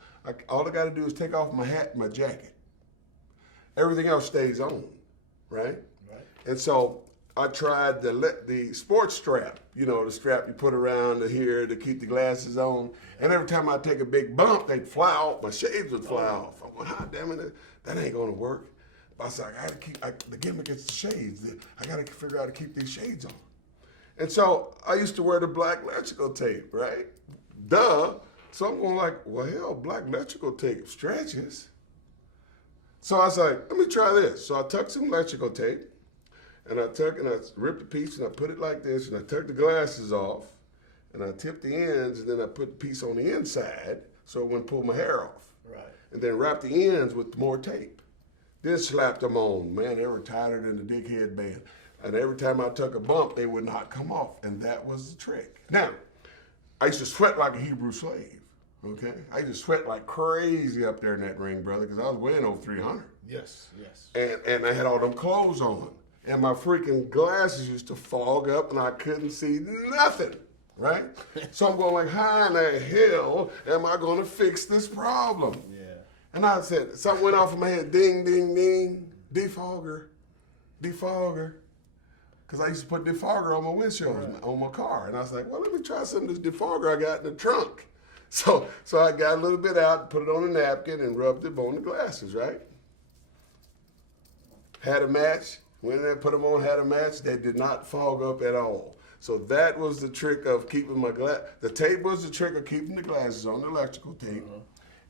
All I got to do is take off my hat and my jacket. Everything else stays on, right? Right. And so I tried the sports strap, the strap you put around here to keep the glasses on. And every time I take a big bump, they'd fly off. My shades would fly off. I'm going, ah, damn it, that ain't going to work. But I was like, the gimmick is the shades. I got to figure out how to keep these shades on. And so I used to wear the black electrical tape, right? Duh. So I'm going like, well, hell, black electrical tape stretches. So I was like, let me try this. So I took some electrical tape, and I ripped the piece, and I put it like this, and I took the glasses off, and I tipped the ends, and then I put the piece on the inside so it wouldn't pull my hair off. Right. And then wrapped the ends with more tape. Then slapped them on. Man, they were tighter than the dickhead band. And every time I took a bump, they would not come off. And that was the trick. Now, I used to sweat like a Hebrew slave, okay? I used to sweat like crazy up there in that ring, brother, because I was weighing over 300. Yes, yes. And I had all them clothes on. And my freaking glasses used to fog up, and I couldn't see nothing, right? So I'm going like, how in the hell am I going to fix this problem? Yeah. And I said, something went off in my head, ding, ding, ding, defogger. Because I used to put defogger on my windshield, on my car. And I was like, well, let me try some of this defogger I got in the trunk. So I got a little bit out, put it on a napkin, and rubbed it on the glasses, right? Had a match, went in there, put them on, had a match. They did not fog up at all. So that was the trick of keeping my the tape was the trick of keeping the glasses on, the electrical tape.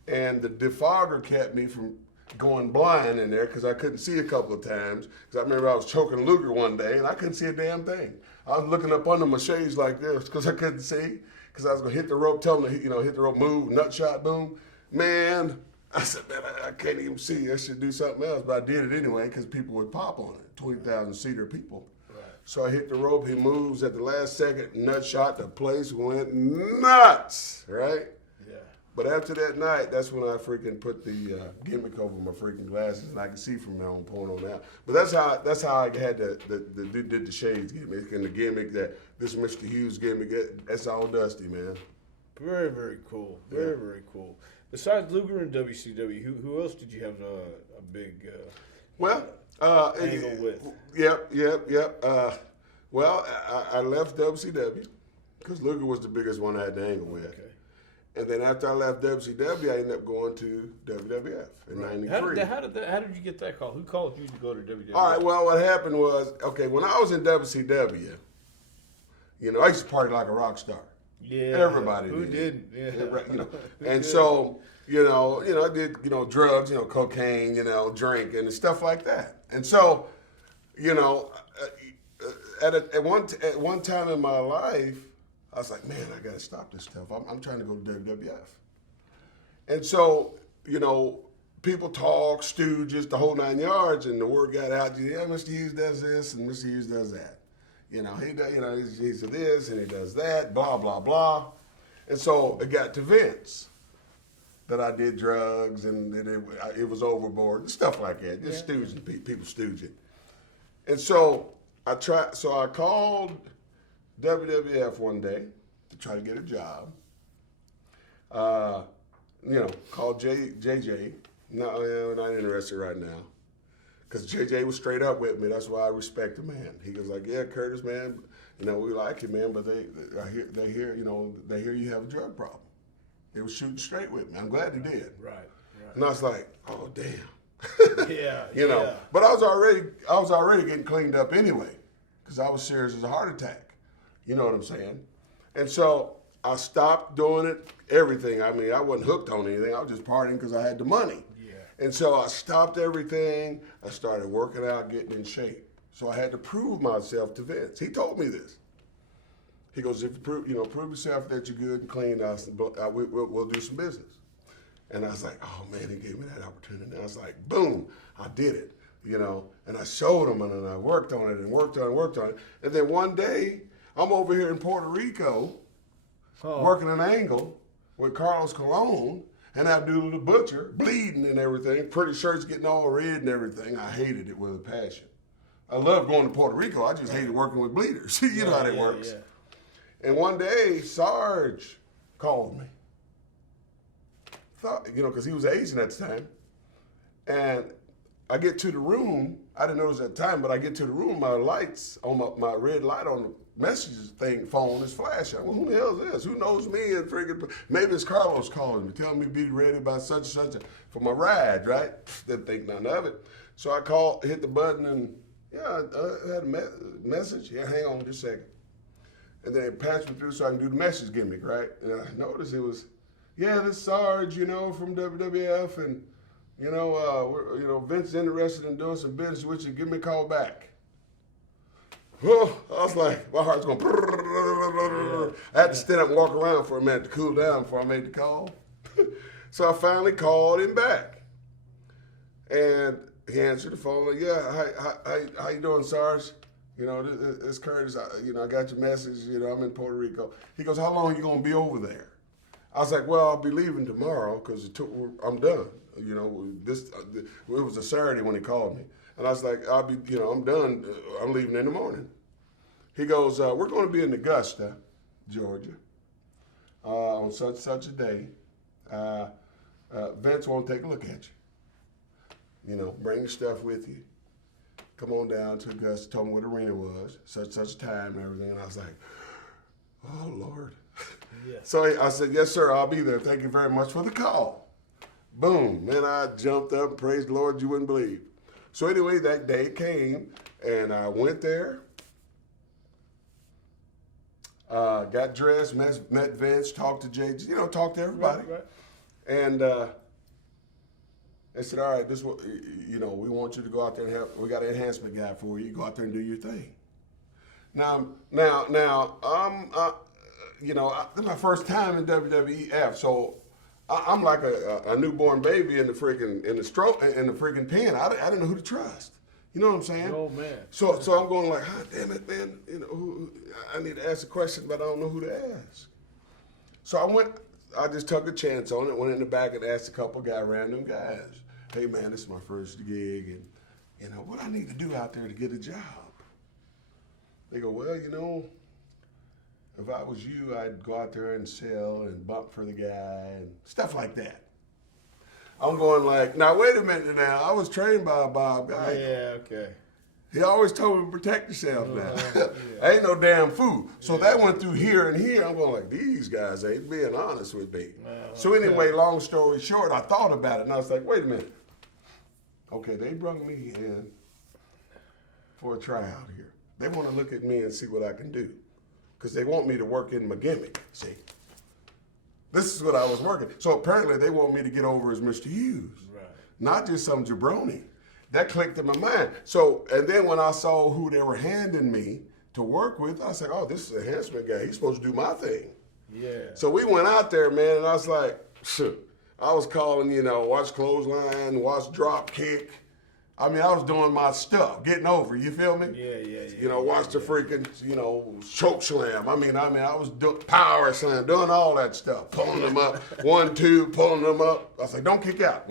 And the defogger kept me from going blind in there because I couldn't see a couple of times. Because I remember I was choking Luger one day and I couldn't see a damn thing. I was looking up under my shades like this because I couldn't see. Because I was going to hit the rope, tell them to hit the rope, move, nut shot, boom. Man, I said, man, I can't even see. I should do something else. But I did it anyway because people would pop on it, 20,000-seater people. Right. So I hit the rope, he moves at the last second, nut shot, the place went nuts, right? But after that night, that's when I freaking put the gimmick over my freaking glasses, and I could see from my own point on out. But that's how I had did the shades gimmick and the gimmick that this Mr. Hughes gimmick. That's all Dusty, man. Very, very cool. Very, very cool. Besides Luger and WCW, who else did you have a big angle with? Yep. Well, I left WCW because Luger was the biggest one I had to angle with. Okay. And then after I left WCW, I ended up going to WWF in '93. How did you get that call? Who called you to go to WWF? All right, well, what happened was, when I was in WCW, I used to party like a rock star. Yeah. Everybody Who did. Yeah. And so, I did, drugs, cocaine, drink and stuff like that. And so, at one time in my life, I was like, man, I got to stop this stuff. I'm trying to go to WWF. And so, people talk, stooges, the whole 9 yards, and the word got out, yeah, Mr. Hughes does this and Mr. Hughes does that. He does, he's this and he does that, blah, blah, blah. And so it got to Vince that I did drugs and it was overboard and stuff like that. Just stooging, people stooging. And so I called WWF one day to try to get a job. Called JJ. No, we're not interested right now. Because JJ was straight up with me. That's why I respect the man. He was like, yeah, Curtis, man, we like you, man, but they hear you have a drug problem. They were shooting straight with me. I'm glad they did. Right. And I was like, oh, damn. Yeah. But I was already getting cleaned up anyway because I was serious as a heart attack. You know what I'm saying? And so I stopped doing it, everything. I mean, I wasn't hooked on anything. I was just partying because I had the money. Yeah. And so I stopped everything. I started working out, getting in shape. So I had to prove myself to Vince. He told me this. He goes, if you prove yourself that you're good and clean, we'll do some business. And I was like, oh, man, he gave me that opportunity. And I was like, boom, I did it, And I showed him, and I worked on it and worked on it. And then one day, I'm over here in Puerto Rico working an angle with Carlos Colon and Abdullah the Butcher, bleeding and everything, pretty shirts getting all red and everything. I hated it with a passion. I love going to Puerto Rico. I just hated working with bleeders. You know how that works. Yeah. And one day, Sarge called me. Because he was Asian at the time. And I get to the room. I didn't notice at the time, but I get to the room. My lights on my red light on the messages thing phone is flashing. Well, who the hell is this? Who knows me? And freaking maybe it's Carlos calling me, telling me to be ready by such and such for my ride. Right? Didn't think none of it. So I called, hit the button, and yeah, I had a message. Yeah, hang on just a second. And then it passed me through so I can do the message gimmick, right? And I noticed it was, yeah, this Sarge, from WWF, and Vince interested in doing some business with you. Give me a call back. Oh, I was like, my heart's going. I had to stand up and walk around for a minute to cool down before I made the call. So I finally called him back, and he answered the phone. Like, yeah, how you doing, Sarge? This Curtis. I got your message. I'm in Puerto Rico. He goes, how long are you gonna be over there? I was like, well, I'll be leaving tomorrow because I'm done. It was a Saturday when he called me, and I was like, I'm done. I'm leaving in the morning. He goes, we're going to be in Augusta, Georgia, on such a day. Vince won't take a look at you. Bring your stuff with you. Come on down to Augusta. Told me what arena was, such a time and everything. And I was like, oh Lord. Yeah. So I said, yes, sir, I'll be there. Thank you very much for the call. Boom. Man, I jumped up and praised the Lord, you wouldn't believe. So anyway, that day came, and I went there, got dressed, met Vince, talked to Jay, talked to everybody. Right. And they said, all right, this is what, we want you to go out there and help. We got an enhancement guy for you. Go out there and do your thing. Now, this is my first time in WWF, so I'm like a newborn baby in the freaking pen. I didn't know who to trust. You know what I'm saying? Oh man. So I'm going like, damn it, man. I need to ask a question, but I don't know who to ask. So I just took a chance on it. Went in the back and asked a couple random guys. Hey man, this is my first gig, and what I need to do out there to get a job. They go, well, if I was you, I'd go out there and sell and bump for the guy and stuff like that. I'm going like, now wait a minute now. I was trained by Bob Guy. Yeah, okay. He always told me to protect yourself now. I ain't no damn fool. So that went through here and here. I'm going like, these guys ain't being honest with me. So anyway, long story short, I thought about it and I was like, wait a minute. Okay, they brought me in for a tryout here. They want to look at me and see what I can do. Because they want me to work in my gimmick, see. This is what I was working. So apparently they want me to get over as Mr. Hughes. Right. Not just some jabroni. That clicked in my mind. So, and then when I saw who they were handing me to work with, I said, oh, this is an enhancement guy. He's supposed to do my thing. Yeah. So we went out there, man, and I was like, I was calling, watch clothesline, watch drop kick. I mean, I was doing my stuff, getting over, you feel me? Yeah. Watch the freaking, choke slam. I mean, I was doing power slam, doing all that stuff, pulling them up, 1, 2, pulling them up. I was like, don't kick out.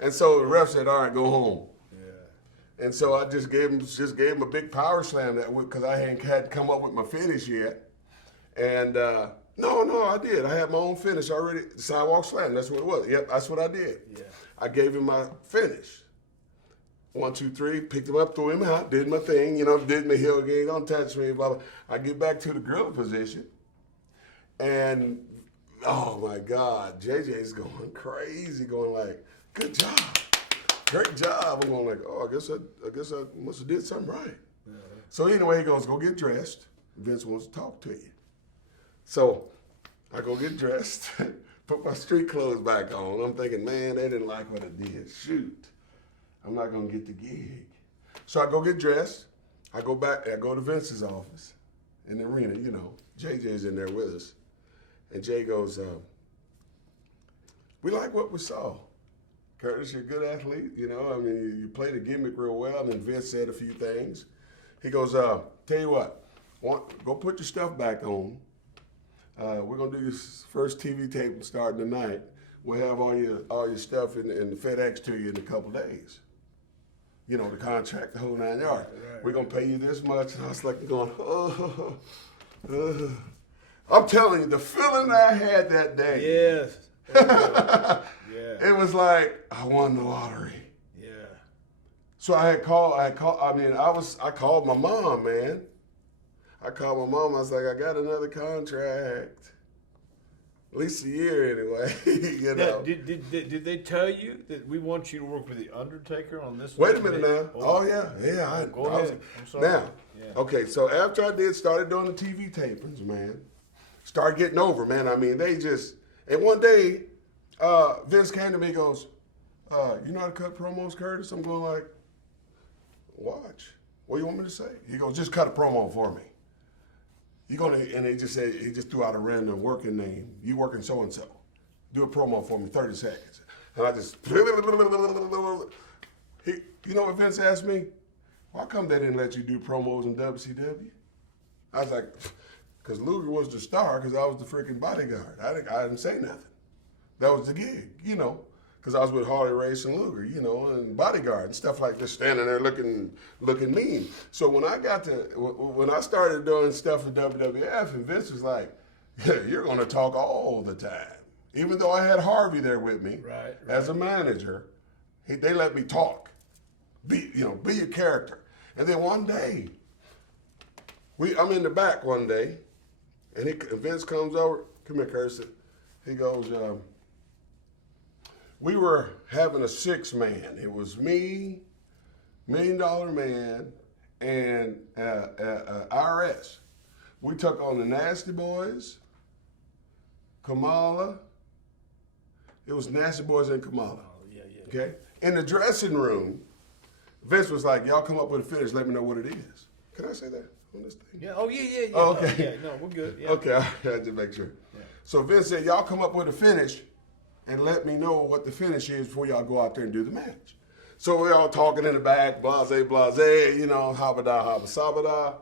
And so the ref said, all right, go home. Yeah. And so I just gave him a big power slam because I hadn't come up with my finish yet. And no, I did. I had my own finish already. The sidewalk slam, that's what it was. Yep, that's what I did. Yeah. I gave him my finish. 1, 2, 3, picked him up, threw him out, did my thing, did my heel game, don't touch me, blah, blah. I get back to the gorilla position, and oh my God, JJ's going crazy, going like, good job, great job. I'm going like, oh, I guess I must have did something right. Yeah. So anyway, he goes, go get dressed. Vince wants to talk to you. So I go get dressed, put my street clothes back on. I'm thinking, man, they didn't like what I did. Shoot. I'm not going to get the gig. So I go get dressed. I go to Vince's office in the arena, JJ's in there with us. And Jay goes, we like what we saw. Curtis, you're a good athlete, you played the gimmick real well. And then Vince said a few things. He goes, tell you what, go put your stuff back on. We're going to do your first TV tape starting tonight. We'll have all your stuff in the FedEx to you in a couple days. The contract, the whole 9 yards. Right. We're going to pay you this much. And I was like going, I'm telling you, the feeling I had that day. Yes. Yeah. It was like, I won the lottery. Yeah. So I called. I called my mom, man. I called my mom. I was like, I got another contract. At least a year, anyway. You Now, know. did they tell you that we want you to work with the Undertaker on this? Wait a minute now. Oh yeah. Go ahead. I'm sorry. Now, Yeah. okay. So after I started doing the TV tapings, man, started getting over, man. I mean, and one day, Vince came to me and goes, you know how to cut promos, Curtis? I'm going like, watch. What do you want me to say? He goes, just cut a promo for me. And he just threw out a random working name. You working so and so. Do a promo for me, 30 seconds. And I just, you know what Vince asked me? Why come they didn't let you do promos in WCW? I was like, because Luger was the star, because I was the freaking bodyguard. I didn't say nothing. That was the gig, you know, because I was with Harley Race and Luger, you know, and bodyguard and stuff like this, standing there looking mean. So when I started doing stuff for WWF, and Vince was like, yeah, you're going to talk all the time. Even though I had Harvey there with me as a manager, they let me talk. Be a character. And then one day, I'm in the back one day, and Vince comes over. Come here, Curtis. He goes, we were having a 6-man. It was me, $1 Million Man, and IRS. We took on the Nasty Boys, Kamala. It was Nasty Boys and Kamala. Oh, yeah. Okay? In the dressing room, Vince was like, y'all come up with a finish, let me know what it is. Can I say that on this thing? Yeah. Oh, yeah. Oh, okay. Yeah, no, we're good. Yeah. Okay, I had to make sure. Yeah. So Vince said, y'all come up with a finish and let me know what the finish is before y'all go out there and do the match. So we're all talking in the back, blase, you know, habada, sabada.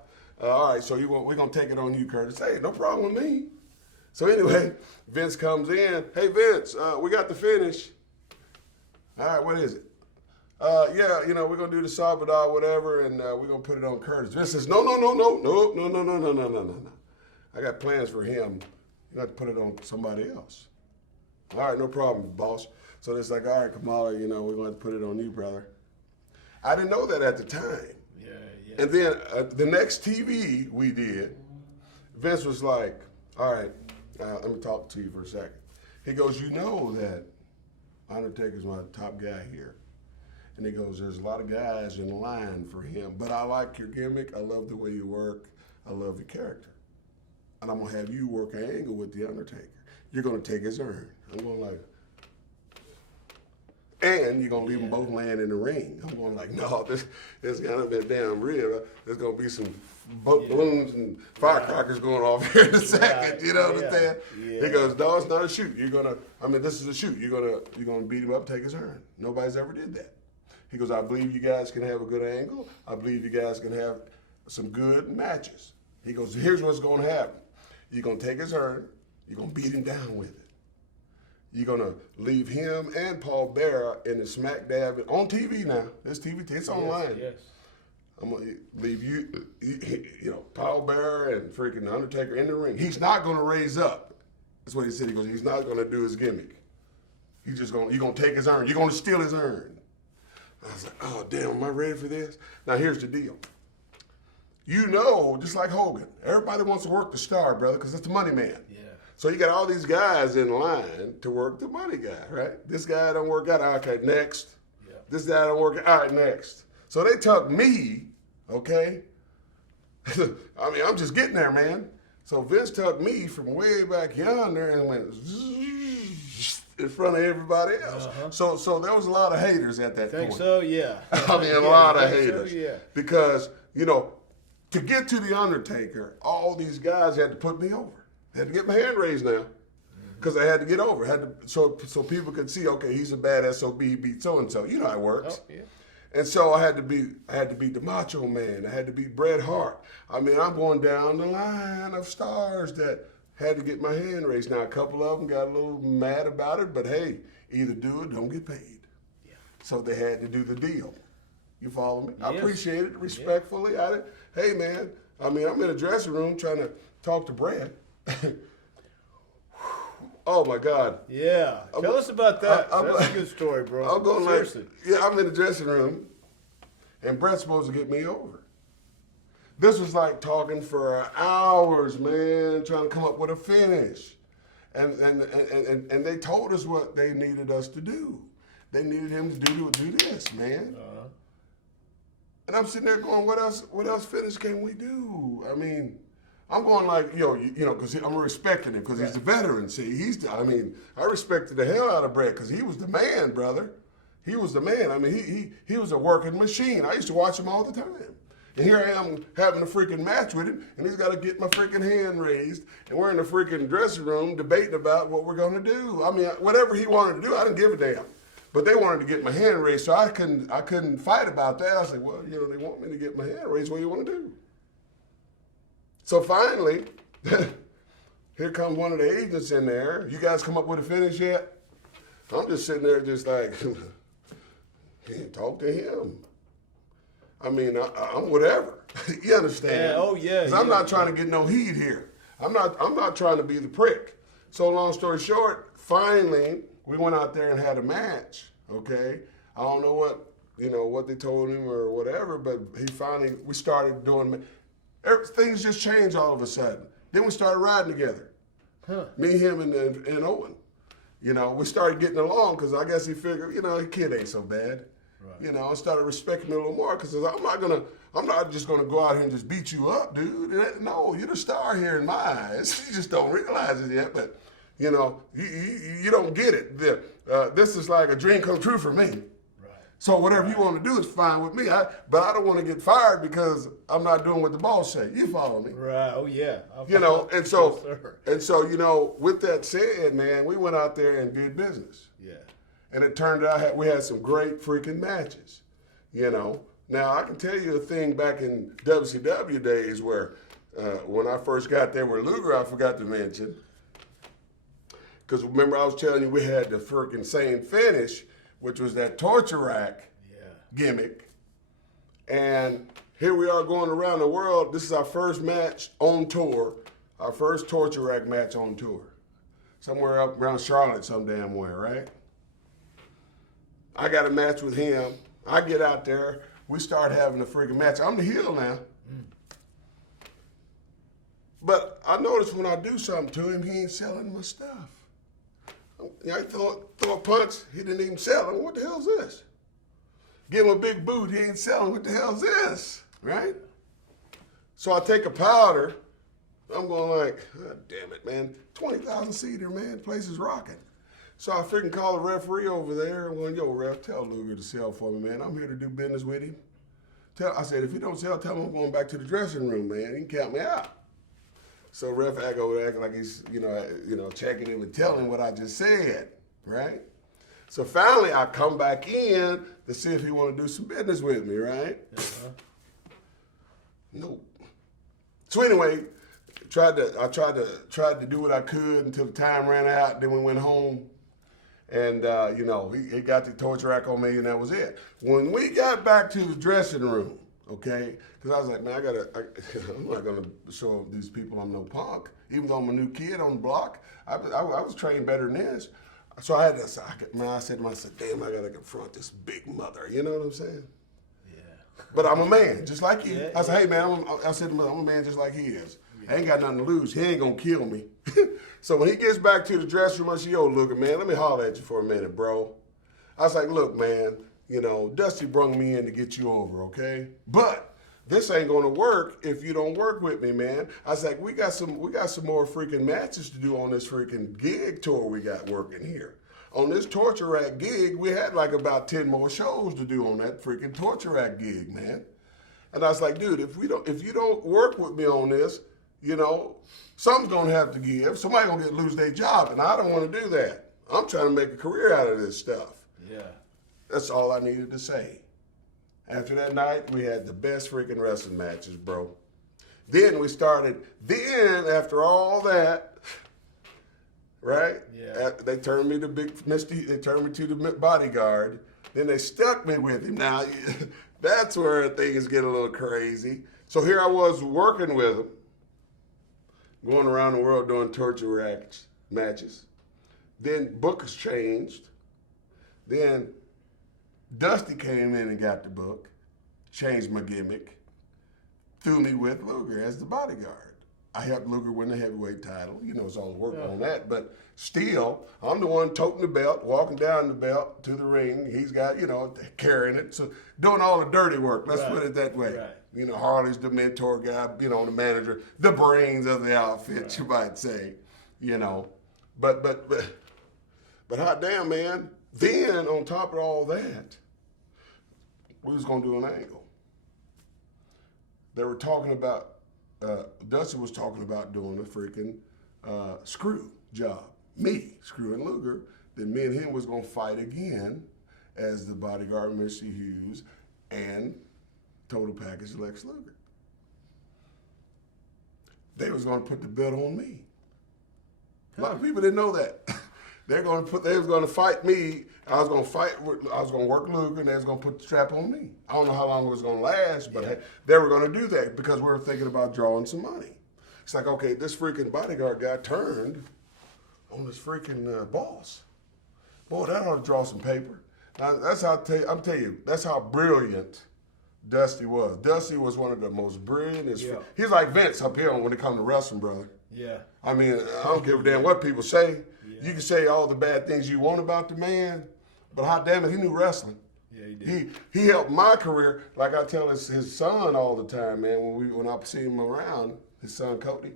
All right, so we're going to take it on you, Curtis. Hey, no problem with me. So anyway, Vince comes in. Hey, Vince, we got the finish. All right, what is it? Yeah, you know, we're going to do the sabada, whatever, and we're going to put it on Curtis. Vince says, no. I got plans for him. You have to put it on somebody else. All right, no problem, boss. So it's like, all right, Kamala, you know, we're going to put it on you, brother. I didn't know that at the time. Yeah. And then the next TV we did, Vince was like, all right, let me talk to you for a second. He goes, you know that Undertaker's my top guy here. And he goes, there's a lot of guys in line for him, but I like your gimmick. I love the way you work. I love your character. And I'm going to have you work an angle with The Undertaker. You're going to take his urn. I'm going like, and you're going to leave them both laying in the ring. I'm going like, no, this kind of been damn real. There's going to be some balloons and firecrackers going off here in a second. You know what I'm saying? Yeah. He goes, no, it's not a shoot. This is a shoot. You're gonna beat him up, take his urn. Nobody's ever did that. He goes, I believe you guys can have a good angle. I believe you guys can have some good matches. He goes, here's what's going to happen. You're going to take his urn. You're going to beat him down with it. You're going to leave him and Paul Bearer in the smack dab on TV now. It's TV. It's online. Yes. I'm going to leave you, Paul Bearer and freaking Undertaker in the ring. He's not going to raise up. That's what he said. He goes, he's not going to do his gimmick. You're going to take his urn. You're going to steal his urn. I was like, oh, damn, am I ready for this? Now, here's the deal. You know, just like Hogan, everybody wants to work the star, brother, because it's the money man. Yeah. So you got all these guys in line to work the money guy, right? This guy don't work out. Okay, next. Yeah. This guy don't work out. All right, next. So they took me, okay? I mean, I'm just getting there, man. So Vince took me from way back yonder and went in front of everybody else. Uh-huh. So there was a lot of haters at that point. Think so? Yeah. I mean, a lot of haters. So, yeah. Because, to get to The Undertaker, all these guys had to put me over. They had to get my hand raised now. Because I had to get over. So people could see, okay, he's a bad SOB, he beat so-and-so. You know how it works. Oh, yeah. And so I had to be the Macho Man. I had to be Bret Hart. I mean, I'm going down the line of stars that had to get my hand raised. Now, a couple of them got a little mad about it, but hey, either do it, don't get paid. Yeah. So they had to do the deal. You follow me? Yes. I appreciate it respectfully. Yeah. Hey, man, I mean, I'm in a dressing room trying to talk to Bret. Oh, my God. Yeah. Tell us about that. That's a good story, bro. I'm going seriously. I'm in the dressing room, And Brett's supposed to get me over. This was like talking for hours, man, trying to come up with a finish. And they told us what they needed us to do. They needed him to do this, man. And I'm sitting there going, what else finish can we do? I mean, I'm going like, because I'm respecting him because he's a veteran. See, I respected the hell out of Brett because he was the man, brother. He was the man. I mean, he was a working machine. I used to watch him all the time. And here I am having a freaking match with him, and he's got to get my freaking hand raised, and we're in the freaking dressing room debating about what we're going to do. I mean, whatever he wanted to do, I didn't give a damn. But they wanted to get my hand raised, so I couldn't fight about that. I was like, well, they want me to get my hand raised. What do you want to do? So finally, here comes one of the agents in there. You guys come up with a finish yet? I'm just sitting there just like, talk to him. I mean, I'm whatever. You understand? Yeah, oh yeah. 'Cause I'm not trying to get no heat here. I'm not trying to be the prick. So long story short, finally we went out there and had a match. Okay, I don't know what they told him or whatever, but we started doing. Things just changed all of a sudden. Then we started riding together. Me, him, and Owen. We started getting along because I guess he figured, the kid ain't so bad. Right. I started respecting me a little more because I'm not just gonna go out here and just beat you up, dude. No, you're the star here in my eyes. You just don't realize it yet, but you don't get it. This is like a dream come true for me. Right. So whatever you want to do is fine with me. But I don't want to get fired because I'm not doing what the boss say. You follow me? Right. Oh yeah. And so with that said, man, we went out there and did business. Yeah. And it turned out we had some great freaking matches, Now, I can tell you a thing back in WCW days where when I first got there with Luger, I forgot to mention. Because remember I was telling you we had the freaking same finish, which was that torture rack gimmick. And here we are going around the world. This is our first match on tour, our first torture rack match on tour. Somewhere up around Charlotte some damn where, right? I got a match with him. I get out there. We start having a freaking match. I'm the heel now. But I noticed when I do something to him, he ain't selling my stuff. I throw a punch, he didn't even sell it. What the hell's this? Give him a big boot, he ain't selling. What the hell's this? Right? So I take a powder. I'm going like, oh, damn it, man. 20,000 seater, man. The place is rocking. So I freaking call the referee over there and went, yo, ref, tell Luger to sell for me, man. I'm here to do business with him. I said, if he don't sell, tell him I'm going back to the dressing room, man. He can count me out. So ref acting like he's, checking him and telling him what I just said, right? So finally, I come back in to see if he want to do some business with me, right? Nope. So anyway, I tried to do what I could until the time ran out. Then we went home. And, he got the torture rack on me, and that was it. When we got back to the dressing room, okay, because I was like, man, I'm not going to show these people I'm no punk. Even though I'm a new kid on the block, I was trained better than this. So I said to myself, damn, I got to confront this big mother. You know what I'm saying? Yeah. But I'm a man, just like you. Yeah, I said, hey, man, I'm a man just like he is. I ain't got nothing to lose. He ain't going to kill me. So when he gets back to the dressing room, I said, yo, Luger, man, let me holler at you for a minute, bro. I was like, look, man, Dusty brung me in to get you over, okay? But this ain't gonna work if you don't work with me, man. I was like, we got some more freaking matches to do on this freaking gig tour we got working here. On this torture rack gig, we had like about 10 more shows to do on that freaking torture rack gig, man. And I was like, dude, if you don't work with me on this, something's gonna have to give. Somebody gonna lose their job, and I don't want to do that. I'm trying to make a career out of this stuff. Yeah. That's all I needed to say. After that night, we had the best freaking wrestling matches, bro. Then after all that, right? Yeah. They turned me to Big Misty. They turned me to the bodyguard. Then they stuck me with him. Now, that's where things get a little crazy. So here I was working with him, going around the world doing torture matches. Then bookers changed. Then Dusty came in and got the book. changed my gimmick, threw me with Luger as the bodyguard. I helped Luger win the heavyweight title. You know, it's all working on that. But still, I'm the one toting the belt, walking down the belt to the ring. He's got, carrying it. So doing all the dirty work. Let's put it that way. Right. You know, Harley's the mentor guy, the manager, the brains of the outfit, you might say. But hot damn, man. Then, on top of all that, we was going to do an angle. They were talking about, Dusty was talking about doing a freaking screw job. Me, screwing Luger. Then me and him was going to fight again as the bodyguard, Mr. Hughes, and total package Lex Luger. They was going to put the belt on me. A lot of people didn't know that. They was going to fight me. I was going to work Luger, and they was going to put the strap on me. I don't know how long it was going to last, but they were going to do that because we were thinking about drawing some money. It's like, okay, this freaking bodyguard guy turned on this freaking boss. Boy, that ought to draw some paper. Now, I'm telling you, that's how brilliant Dusty was. Dusty was one of the most brilliant. He's like Vince up here when it comes to wrestling, brother. Yeah. I mean, I don't give a damn what people say. Yeah. You can say all the bad things you want about the man, but hot damn it, he knew wrestling. Yeah, he did. He helped my career. Like I tell his son all the time, man. When I see him around, his son Cody,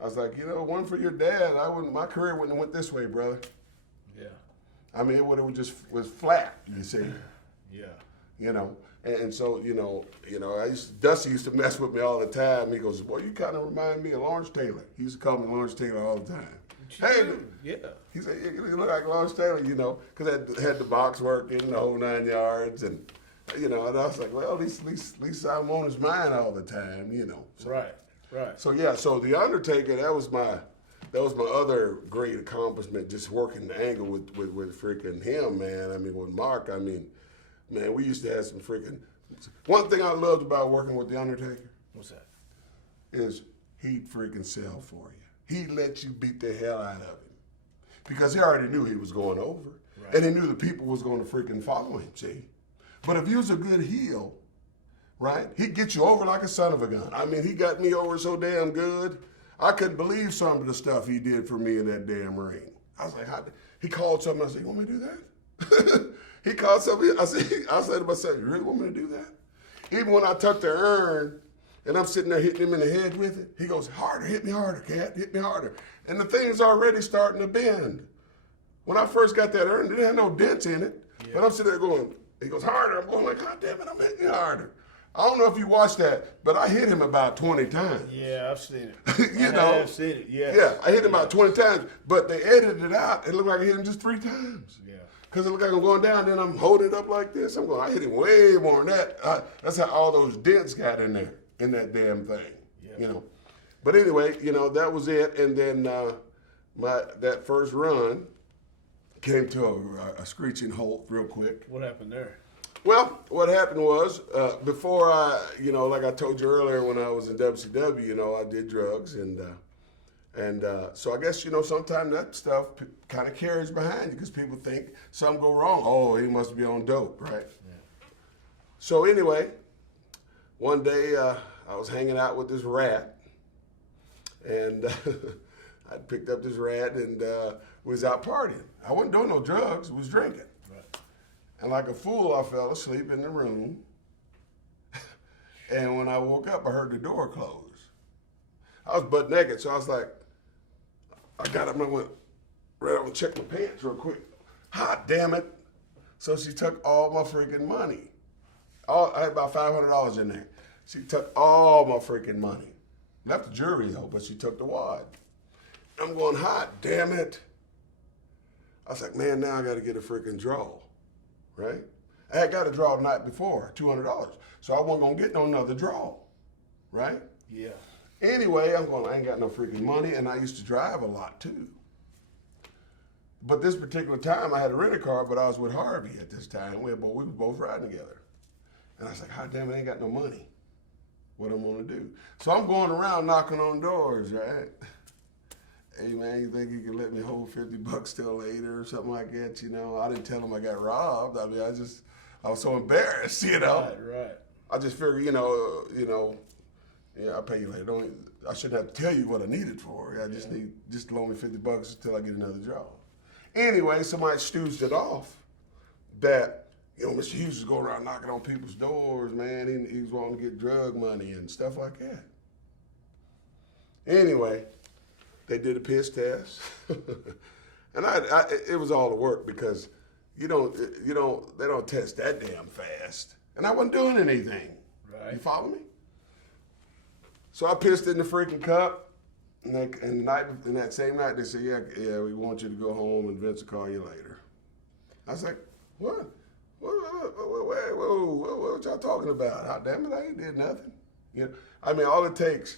I was like, one for your dad, my career wouldn't have went this way, brother. Yeah. I mean, it would have just was flat. You see. Yeah. And so, Dusty used to mess with me all the time. He goes, boy, you kind of remind me of Lawrence Taylor. He used to call me Lawrence Taylor all the time. Hey, yeah. He said, you look like Lawrence Taylor, because I had the box working, the whole 9 yards. And I was like, well, at least I'm on his mind all the time, So, right. So, so The Undertaker, that was my other great accomplishment, just working the angle with freaking him, man. I mean, with Mark, man, we used to have some freaking. One thing I loved about working with The Undertaker. What's that? Is he'd freaking sell for you. He'd let you beat the hell out of him. Because he already knew he was going over. Right. And he knew the people was going to freaking follow him, see? But if you was a good heel, right, he'd get you over like a son of a gun. I mean, he got me over so damn good. I couldn't believe some of the stuff he did for me in that damn ring. I was like, he called something. I said, you want me to do that? He called something. I said to myself, you really want me to do that? Even when I tucked the urn and I'm sitting there hitting him in the head with it, he goes, harder, hit me harder, cat, hit me harder. And the thing's already starting to bend. When I first got that urn, it didn't have no dents in it. Yeah. But I'm sitting there going, he goes, harder. I'm going like, God damn it, I'm hitting you harder. I don't know if you watched that, but I hit him about 20 times. Yeah, I've seen it. I've seen it, yeah. Yeah, I hit him about 20 times, but they edited it out. It looked like I hit him just 3 times. Yeah. Because it looked like I'm going down, then I'm holding it up like this. I hit him way more than that. That's how all those dents got in there, in that damn thing, But anyway, that was it. And then that first run came to a screeching halt real quick. What happened there? Well, what happened was, before like I told you earlier when I was in WCW, I did drugs. And so I guess, sometimes that stuff kind of carries behind you because people think something go wrong. Oh, he must be on dope, right? Yeah. So anyway, one day I was hanging out with this rat, and I picked up this rat and was out partying. I wasn't doing no drugs, I was drinking. Right. And like a fool, I fell asleep in the room. And when I woke up, I heard the door close. I was butt naked, so I was like, I got up and I went right up and checked my pants real quick. Hot damn it. So she took all my freaking money. I had about $500 in there. She took all my freaking money. Left the jewelry though, but she took the wad. I'm going, hot damn it. I was like, man, now I got to get a freaking draw, right? I had got a draw the night before, $200. So I wasn't going to get no another draw, right? Yeah. Anyway, I ain't got no freaking money, and I used to drive a lot too. But this particular time, I had a rental car, but I was with Harvey at this time. We were both riding together. And I was like, God damn it, I ain't got no money. What I'm gonna do? So I'm going around knocking on doors, right? Hey man, you think you can let me hold $50 till later or something like that? I didn't tell him I got robbed. I mean, I was so embarrassed, Right. I just figured, yeah, I'll pay you later. I shouldn't have to tell you what I need it for. I just need just loan me $50 until I get another job. Anyway, somebody stooged it off that, Mr. Hughes is going around knocking on people's doors, man. He was wanting to get drug money and stuff like that. Anyway, they did a piss test, and it was all the work because they don't test that damn fast, and I wasn't doing anything. Right. You follow me? So I pissed in the freaking cup, and that same night they said, yeah, we want you to go home, and Vince will call you later. I was like, what? Whoa, what y'all talking about? Oh, damn it, I ain't did nothing. All it takes,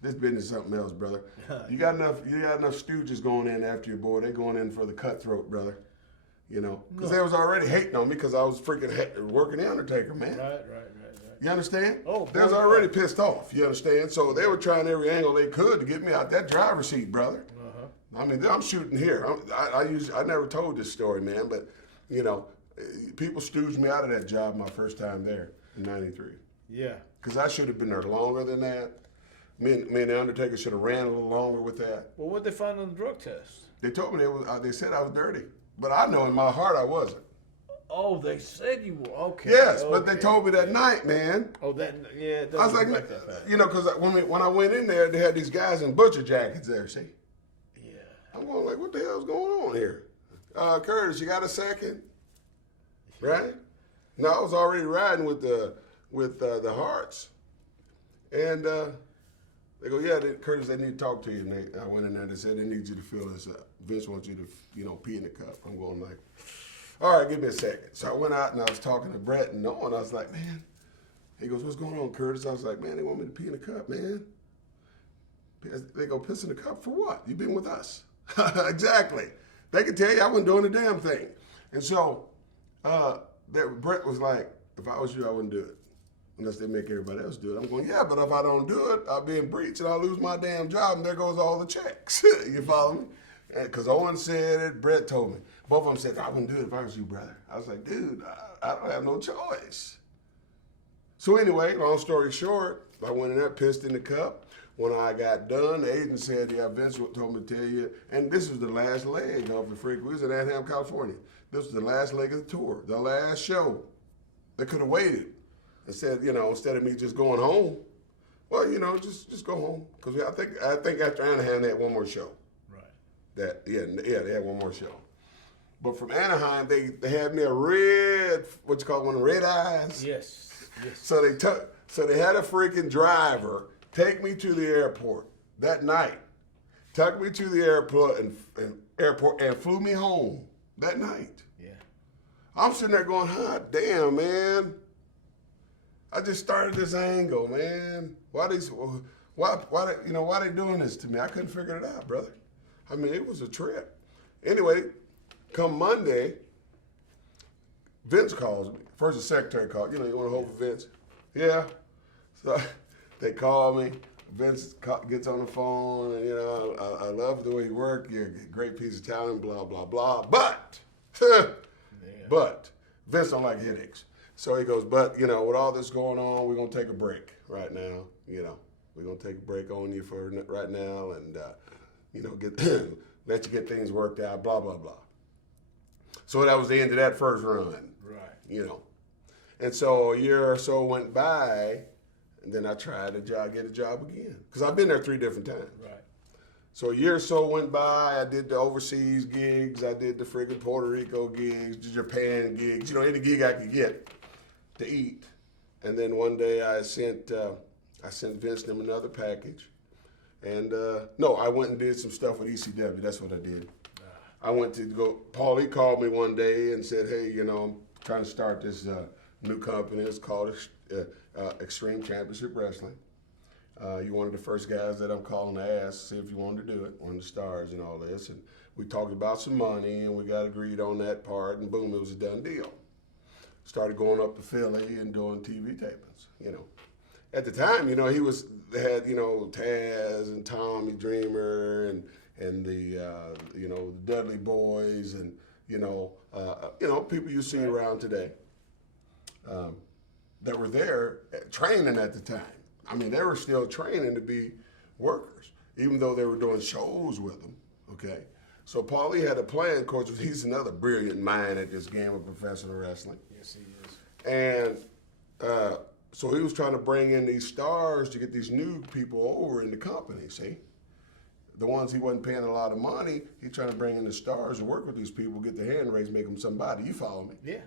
this business is something else, brother. You got enough stooges going in after your boy. They going in for the cutthroat, brother. Because they was already hating on me because I was freaking working the Undertaker, man. Right. You understand? Oh, they was already pissed off. You understand? So they were trying every angle they could to get me out that driver's seat, brother. Uh-huh. I'm shooting here. I never told this story, man, but people stooged me out of that job my first time there in '93. Yeah. Because I should have been there longer than that. Me and the Undertaker should have ran a little longer with that. Well, what'd they find on the drug test? They told me they said I was dirty, but I know in my heart I wasn't. Oh, they said you were. Okay. Yes, but they told me that night, man. Oh, it I was like, because when I went in there, they had these guys in butcher jackets there. See? Yeah. I'm going like, what the hell's going on here? Curtis, you got a second? Right? No, I was already riding with the Hearts, and they go, yeah, Curtis, they need to talk to you. And I went in there and they said they need you to fill this up. Vince wants you to pee in the cup. I'm going like, all right, give me a second. So I went out and I was talking to Brett and Noah, and I was like, man. He goes, what's going on, Curtis? I was like, man, they want me to pee in the cup, man. They go, piss in the cup for what? You've been with us. Exactly. They can tell you I wasn't doing a damn thing. And so Brett was like, if I was you, I wouldn't do it. Unless they make everybody else do it. I'm going, yeah, but if I don't do it, I'll be in breach and I'll lose my damn job, and there goes all the checks. You follow me? Because Owen said it, Brett told me. Both of them said, I wouldn't do it if I was you, brother. I was like, dude, I don't have no choice. So anyway, long story short, I went in there, pissed in the cup. When I got done, the agent said, yeah, Vince told me to tell you, and this was the last leg of the freak. We was in Anaheim, California. This was the last leg of the tour, the last show. They could have waited and said, instead of me just going home, well, just go home. Because I think after Anaheim, they had one more show. Right. They had one more show. But from Anaheim, they had me a red eyes. Yes. So they had a freaking driver take me to the airport that night, took me to the airport and flew me home that night. Yeah. I'm sitting there going, damn, man. I just started this angle, man. Why they doing this to me? I couldn't figure it out, brother. I mean, it was a trip. Anyway, come Monday, Vince calls me. First the secretary called. You want to hold for Vince? Yeah. So they call me. Vince gets on the phone, and I love the way you work. You're a great piece of talent, blah blah blah. But Vince don't like headaches. So he goes, but with all this going on, we're gonna take a break right now. We're gonna take a break on you for right now, and let you get things worked out. Blah blah blah. So that was the end of that first run. Right. And so a year or so went by, and then I tried to get a job again because I've been there 3 different times. Right. So a year or so went by. I did the overseas gigs. I did the friggin' Puerto Rico gigs, the Japan gigs. Any gig I could get to eat. And then one day I sent Vince them another package. And I went and did some stuff with ECW. That's what I did. I went to go. Paulie called me one day and said, hey, I'm trying to start this new company. It's called Extreme Championship Wrestling. You're one of the first guys that I'm calling to ask, see if you wanted to do it, one of the stars and all this. And we talked about some money, and we got agreed on that part, and boom, it was a done deal. Started going up to Philly and doing TV tapings, At the time, they had, Taz and Tommy Dreamer and the Dudley Boys and, people you see around today. that were there training at the time. I mean, they were still training to be workers, even though they were doing shows with them, okay? So Paulie had a plan. Of course, he's another brilliant mind at this game of professional wrestling. Yes, he is. And so he was trying to bring in these stars to get these new people over in the company, see? The ones he wasn't paying a lot of money, he's trying to bring in the stars to work with these people, get their hand raised, make them somebody. You follow me? Yeah.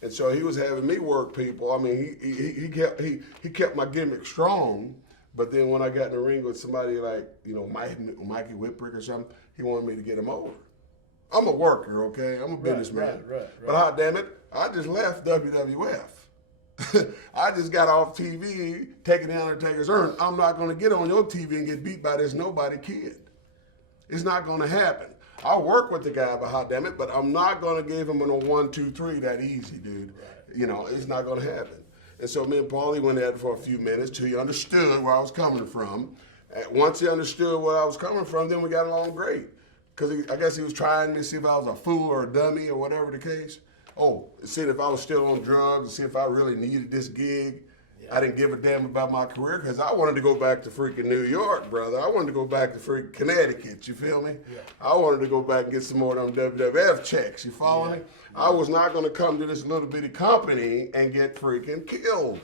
And so he was having me work people. I mean, he kept my gimmick strong, but then when I got in the ring with somebody like, you know, Mikey Whipwreck or something, he wanted me to get him over. I'm a worker, okay? I'm a businessman. Right. But hot damn it, I just left WWF. I just got off TV taking the Undertaker's urn. I'm not going to get on your TV and get beat by this nobody kid. It's not going to happen. I'll work with the guy, but hot damn it, but I'm not going to give him a 1, 2, 3 that easy, dude. Right. You know, it's not going to happen. And so me and Paulie went at it for a few minutes till he understood where I was coming from. And once he understood where I was coming from, then we got along great. Because I guess he was trying to see if I was a fool or a dummy or whatever the case. Oh, see if I was still on drugs, see if I really needed this gig. Yeah. I didn't give a damn about my career because I wanted to go back to freaking New York, brother. I wanted to go back to freaking Connecticut, you feel me? Yeah. I wanted to go back and get some more of them WWF checks, you follow me? I was not going to come to this little bitty company and get freaking killed.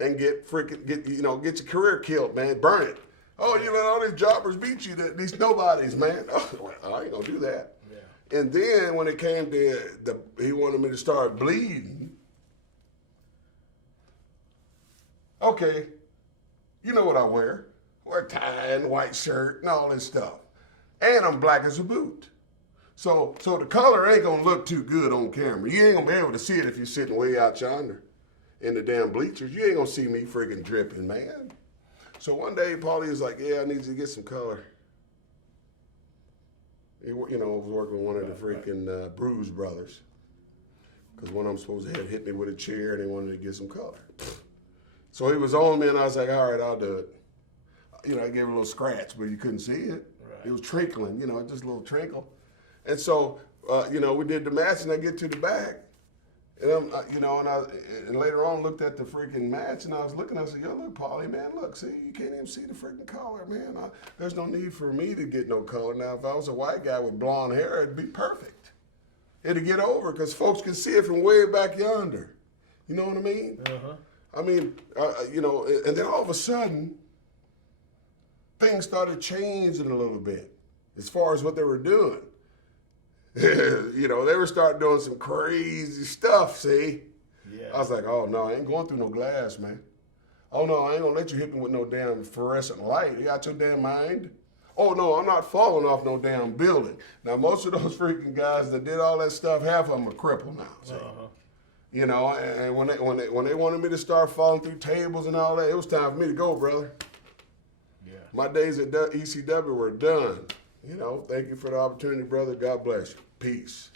And get your career killed, man. Burn it. Oh, you let all these jobbers beat you, these nobodies, man. Oh, I ain't going to do that. And then when it came to he wanted me to start bleeding. Okay, you know what I wear. I wear a tie and white shirt and all this stuff. And I'm black as a boot. So the color ain't gonna look too good on camera. You ain't gonna be able to see it if you're sitting way out yonder in the damn bleachers. You ain't gonna see me freaking dripping, man. So one day Paulie was like, yeah, I need you to get some color. He, you know, I was working with one of the freaking Bruise brothers. Because one of them supposed to have hit me with a chair and they wanted to get some color. So he was on me and I was like, all right, I'll do it. You know, I gave him a little scratch, but you couldn't see it. Right. It was trickling, you know, just a little trickle. And so, you know, we did the match and I get to the back. And I'm, you know, and later on looked at the freaking match and I was looking, I said, yo, look, Paulie, man, look, see, you can't even see the freaking color, man. There's no need for me to get no color. Now, if I was a white guy with blonde hair, it'd be perfect. It'd get over because folks can see it from way back yonder. You know what I mean? Uh-huh. I mean, you know, and then all of a sudden, things started changing a little bit as far as what they were doing. You know, they were starting doing some crazy stuff, see? Yeah. I was like, oh, no, I ain't going through no glass, man. Oh, no, I ain't going to let you hit me with no damn fluorescent light. You got your damn mind? Oh, no, I'm not falling off no damn building. Now, most of those freaking guys that did all that stuff, half of them are crippled now, see? Uh-huh. You know, and when they wanted me to start falling through tables and all that, it was time for me to go, brother. Yeah. My days at ECW were done. You know, thank you for the opportunity, brother. God bless you. Peace.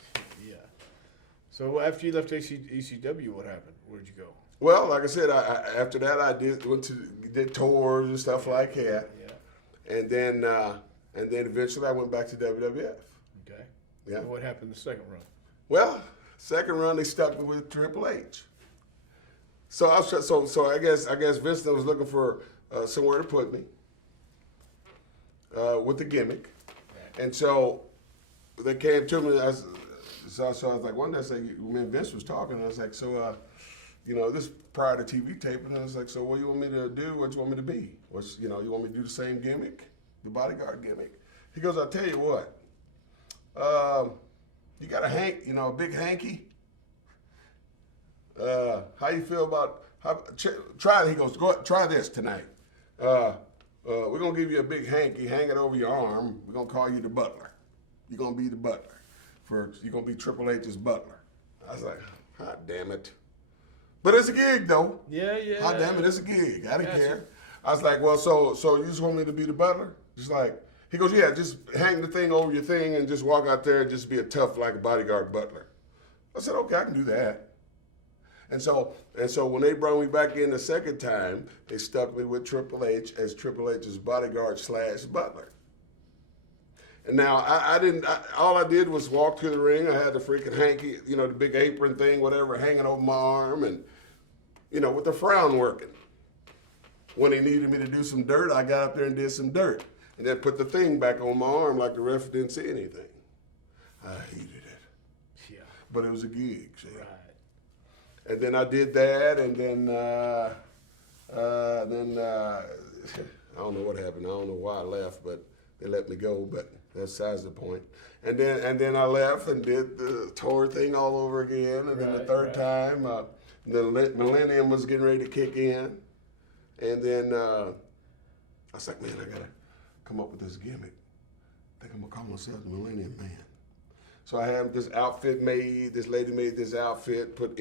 Yeah. So after you left ECW, what happened? Where'd you go? Well, like I said, after that I did tours and stuff like that. Yeah. And then eventually I went back to WWF. Okay. Yeah. And what happened the second run? Well, second run they stuck me with Triple H. So I guess Vince was looking for somewhere to put me with the gimmick. And so they came to me. So I was like, one day I said, when Vince was talking, I was like, so, you know, this prior to TV taping, and I was like, so what do you want me to do? What do you want me to be? You know, you want me to do the same gimmick, the bodyguard gimmick? He goes, I'll tell you what. You got a big hanky? How you feel about, try it. He goes, try this tonight. We're going to give you a big hanky, hang it over your arm. We're going to call you the butler. You're going to be the butler. You're going to be Triple H's butler. I was like, hot damn it. But it's a gig, though. Yeah. Hot damn it, it's a gig. I didn't care. I was like, well, so you just want me to be the butler? Just like, he goes, yeah, just hang the thing over your thing and just walk out there and just be a tough, like a bodyguard butler. I said, okay, I can do that. And so when they brought me back in the second time, they stuck me with Triple H as Triple H's bodyguard / butler. And now all I did was walk to the ring. I had the freaking hanky, you know, the big apron thing, whatever, hanging over my arm. And with the frown working. When he needed me to do some dirt, I got up there and did some dirt. And then put the thing back on my arm like the ref didn't see anything. I hated it. Yeah. But it was a gig, see? Right. And then I did that, and then I don't know what happened. I don't know why I left, but they let me go, but that's besides the point. And then I left and did the tour thing all over again, and then the third time, the millennium was getting ready to kick in. And then I was like, man, I gotta come up with this gimmick. I think I'm gonna call myself the Millennium Man. So I had this outfit made. This lady made this outfit, put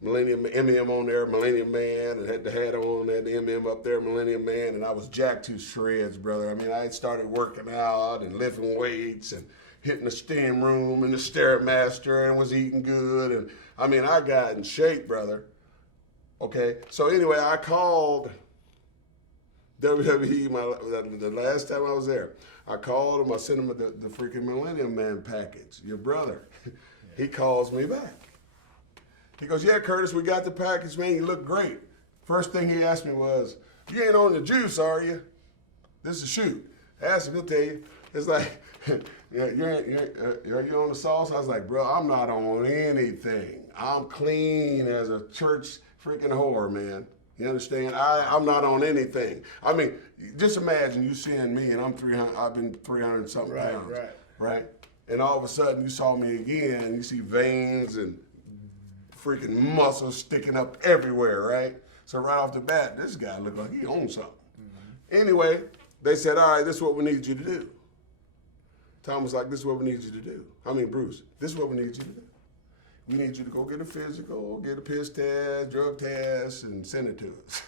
Millennium on there, Millennium Man, and had the hat on, had the MM up there, Millennium Man, and I was jacked to shreds, brother. I mean, I had started working out and lifting weights and hitting the steam room and the Stairmaster and was eating good. And I mean, I got in shape, brother. Okay, so anyway, I called WWE the last time I was there. I called him, I sent him the freaking Millennium Man package, your brother. He calls me back. He goes, yeah, Curtis, we got the package, man, you look great. First thing he asked me was, you ain't on the juice, are you? This is a shoot. I asked him, he'll tell you. It's like, yeah, are you on the sauce? I was like, bro, I'm not on anything. I'm clean as a church freaking whore, man. You understand? I'm not on anything. I mean, just imagine you seeing me and I've been 300 something pounds. Right? And all of a sudden you saw me again and you see veins and freaking muscles sticking up everywhere, right? So right off the bat, this guy looked like he owned something. Mm-hmm. Anyway, they said, all right, this is what we need you to do. Tom was like, this is what we need you to do. Bruce, this is what we need you to do. We need you to go get a physical, get a piss test, drug test, and send it to us.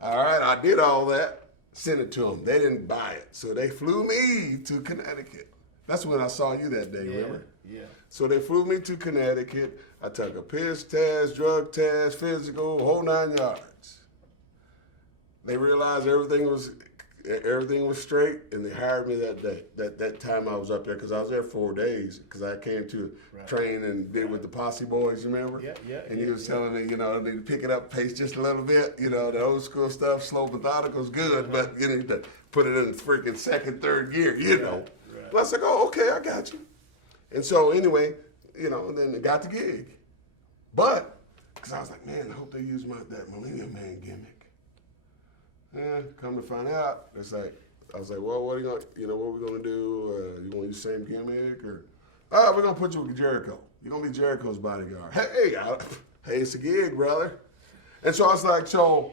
All right, I did all that, sent it to them. They didn't buy it, so they flew me to Connecticut. That's when I saw you that day, remember? Yeah. So they flew me to Connecticut. I took a piss test, drug test, physical, whole 9 yards. They realized everything was straight, and they hired me that day. That time I was up there, because I was there 4 days, because I came to train and did with the Posse Boys, you remember? Yeah. And he was telling me, I need to pick it up pace just a little bit. The old school stuff, slow, methodical is good, but you need to put it in freaking second, third gear, Right. But I was like, oh, okay, I got you. And so anyway, and then I got the gig. But, because I was like, man, I hope they use that Millennium Man gimmick. Come to find out, I was like, well, what are you gonna, what are we gonna do? You want to use the same gimmick, or we're gonna put you with Jericho. You're gonna be Jericho's bodyguard. Hey, it's a gig, brother. And so I was like, so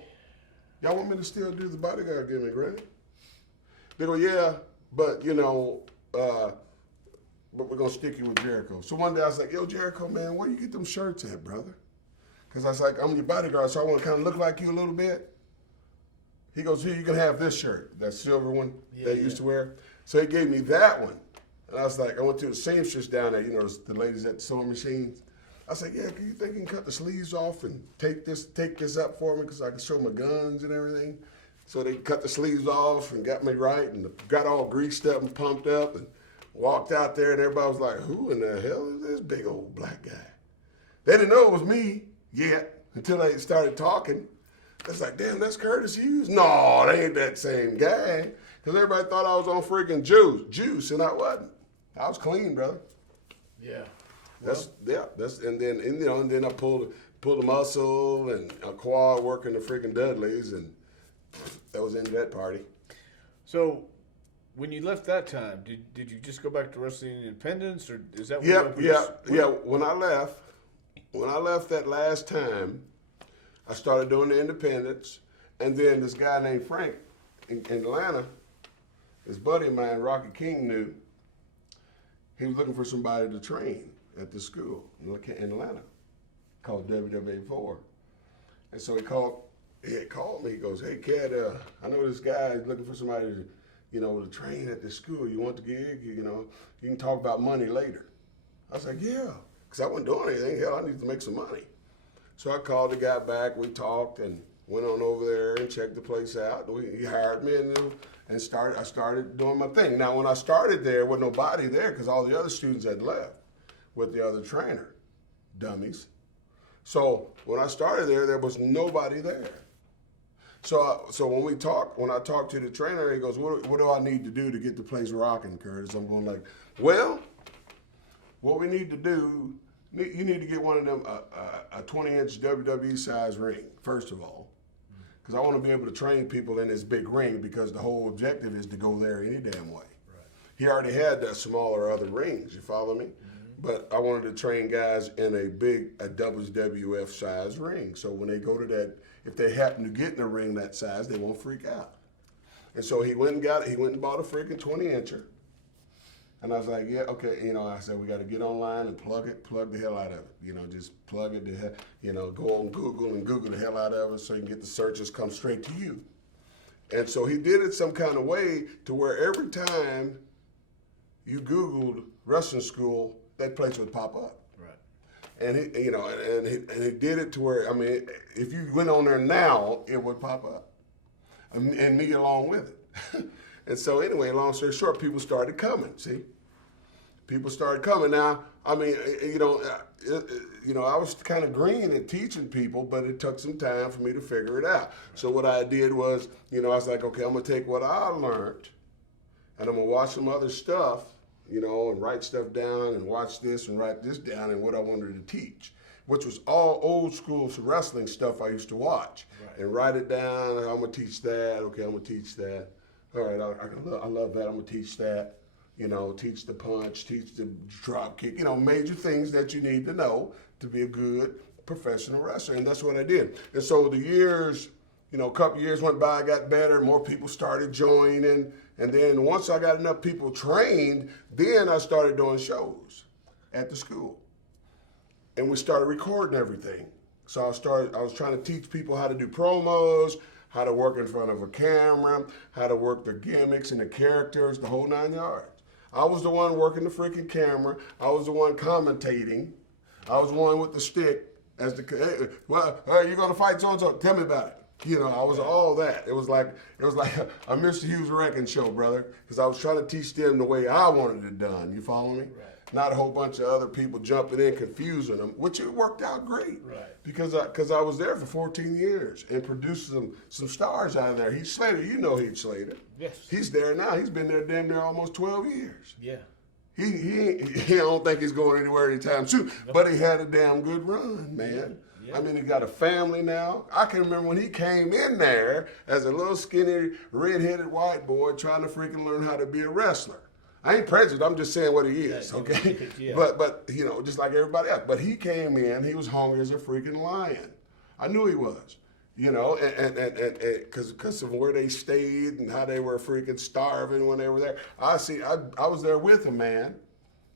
y'all want me to still do the bodyguard gimmick, right? They go, yeah, but but we're gonna stick you with Jericho. So one day I was like, yo, Jericho, man, where you get them shirts at, brother? Because I was like, I'm your bodyguard, so I want to kind of look like you a little bit. He goes, here, you can have this shirt, that silver one that you used to wear. So he gave me that one. And I was like, I went to the seamstress down there, the ladies at the sewing machines. I said, yeah, you think you can cut the sleeves off and take this up for me because I can show my guns and everything? So they cut the sleeves off and got me right and got all greased up and pumped up and walked out there, and everybody was like, who in the hell is this big old black guy? They didn't know it was me yet until they started talking. It's like, damn, that's Curtis Hughes? No, they ain't that same guy. Because everybody thought I was on freaking juice, and I wasn't. I was clean, brother. Yeah. And then I pulled a muscle and a quad working the freaking Dudleys, and that was the end of that party. So when you left that time, did you just go back to wrestling independents, or is that what Yeah. When I left that last time, I started doing the independents, and then this guy named Frank in Atlanta, his buddy of mine, Rocky King, knew he was looking for somebody to train at the school in Atlanta called WWA4. And so he had called me. He goes, hey, Cat, I know this guy is looking for somebody to train at this school. You want the gig? You can talk about money later. I was like, yeah, because I wasn't doing anything. Hell, I need to make some money. So I called the guy back, we talked, and went on over there and checked the place out. He hired me, and I started doing my thing. Now, when I started there, wasn't nobody there because all the other students had left with the other trainer. Dummies. So when I started there was nobody there. So when I talked to the trainer, he goes, what do I need to do to get the place rocking, Curtis? I'm going like, well, what we need to do, you need to get one of them, a 20-inch WWE size ring, first of all. Because I want to be able to train people in this big ring because the whole objective is to go there any damn way. Right. He already had the smaller other rings, you follow me? But I wanted to train guys in a WWF size ring. So when they go to that, if they happen to get in a ring that size, they won't freak out. And so he went and bought a freaking 20-incher. And I was like, yeah, okay. I said, we got to get online and plug the hell out of it. Just plug it, go on Google and Google the hell out of it so you can get the searches come straight to you. And so he did it some kind of way to where every time you Googled wrestling school, that place would pop up. Right. And he did it to where, if you went on there now, it would pop up. And me along with it. And so anyway, long story short, people started coming, see? People started coming. Now, I was kind of green at teaching people, but it took some time for me to figure it out. So what I did was, I was like, okay, I'm going to take what I learned, and I'm going to watch some other stuff, and write stuff down and watch this and write this down and what I wanted to teach, which was all old school wrestling stuff I used to watch. Right. And write it down. I'm going to teach that. Okay, I'm going to teach that. All right, I love that. I'm going to teach that. Teach the punch, teach the drop kick, major things that you need to know to be a good professional wrestler. And that's what I did. And so the years, a couple years went by, I got better, more people started joining. And then once I got enough people trained, then I started doing shows at the school. And we started recording everything. So I was trying to teach people how to do promos, how to work in front of a camera, how to work the gimmicks and the characters, the whole 9 yards. I was the one working the freaking camera. I was the one commentating. I was the one with the stick as the, hey, well, you're going to fight so-and-so? Tell me about it. I was all that. It was like a Mr. Hughes wrecking show, brother, because I was trying to teach them the way I wanted it done. You follow me? Right. Not a whole bunch of other people jumping in, confusing them, which it worked out great. Right. Because I was there for 14 years and produced some stars out of there. Heath Slater, Heath Slater. Yes. He's there now. He's been there damn near almost 12 years. Yeah. He don't think he's going anywhere anytime soon, but he had a damn good run, man. Yeah. He got a family now. I can remember when he came in there as a little skinny, red-headed white boy trying to freaking learn how to be a wrestler. I ain't prejudiced. I'm just saying what he is, okay? Yeah. But just like everybody else. But he came in. He was hungry as a freaking lion. I knew he was, and because of where they stayed and how they were freaking starving when they were there. I was there with him, man.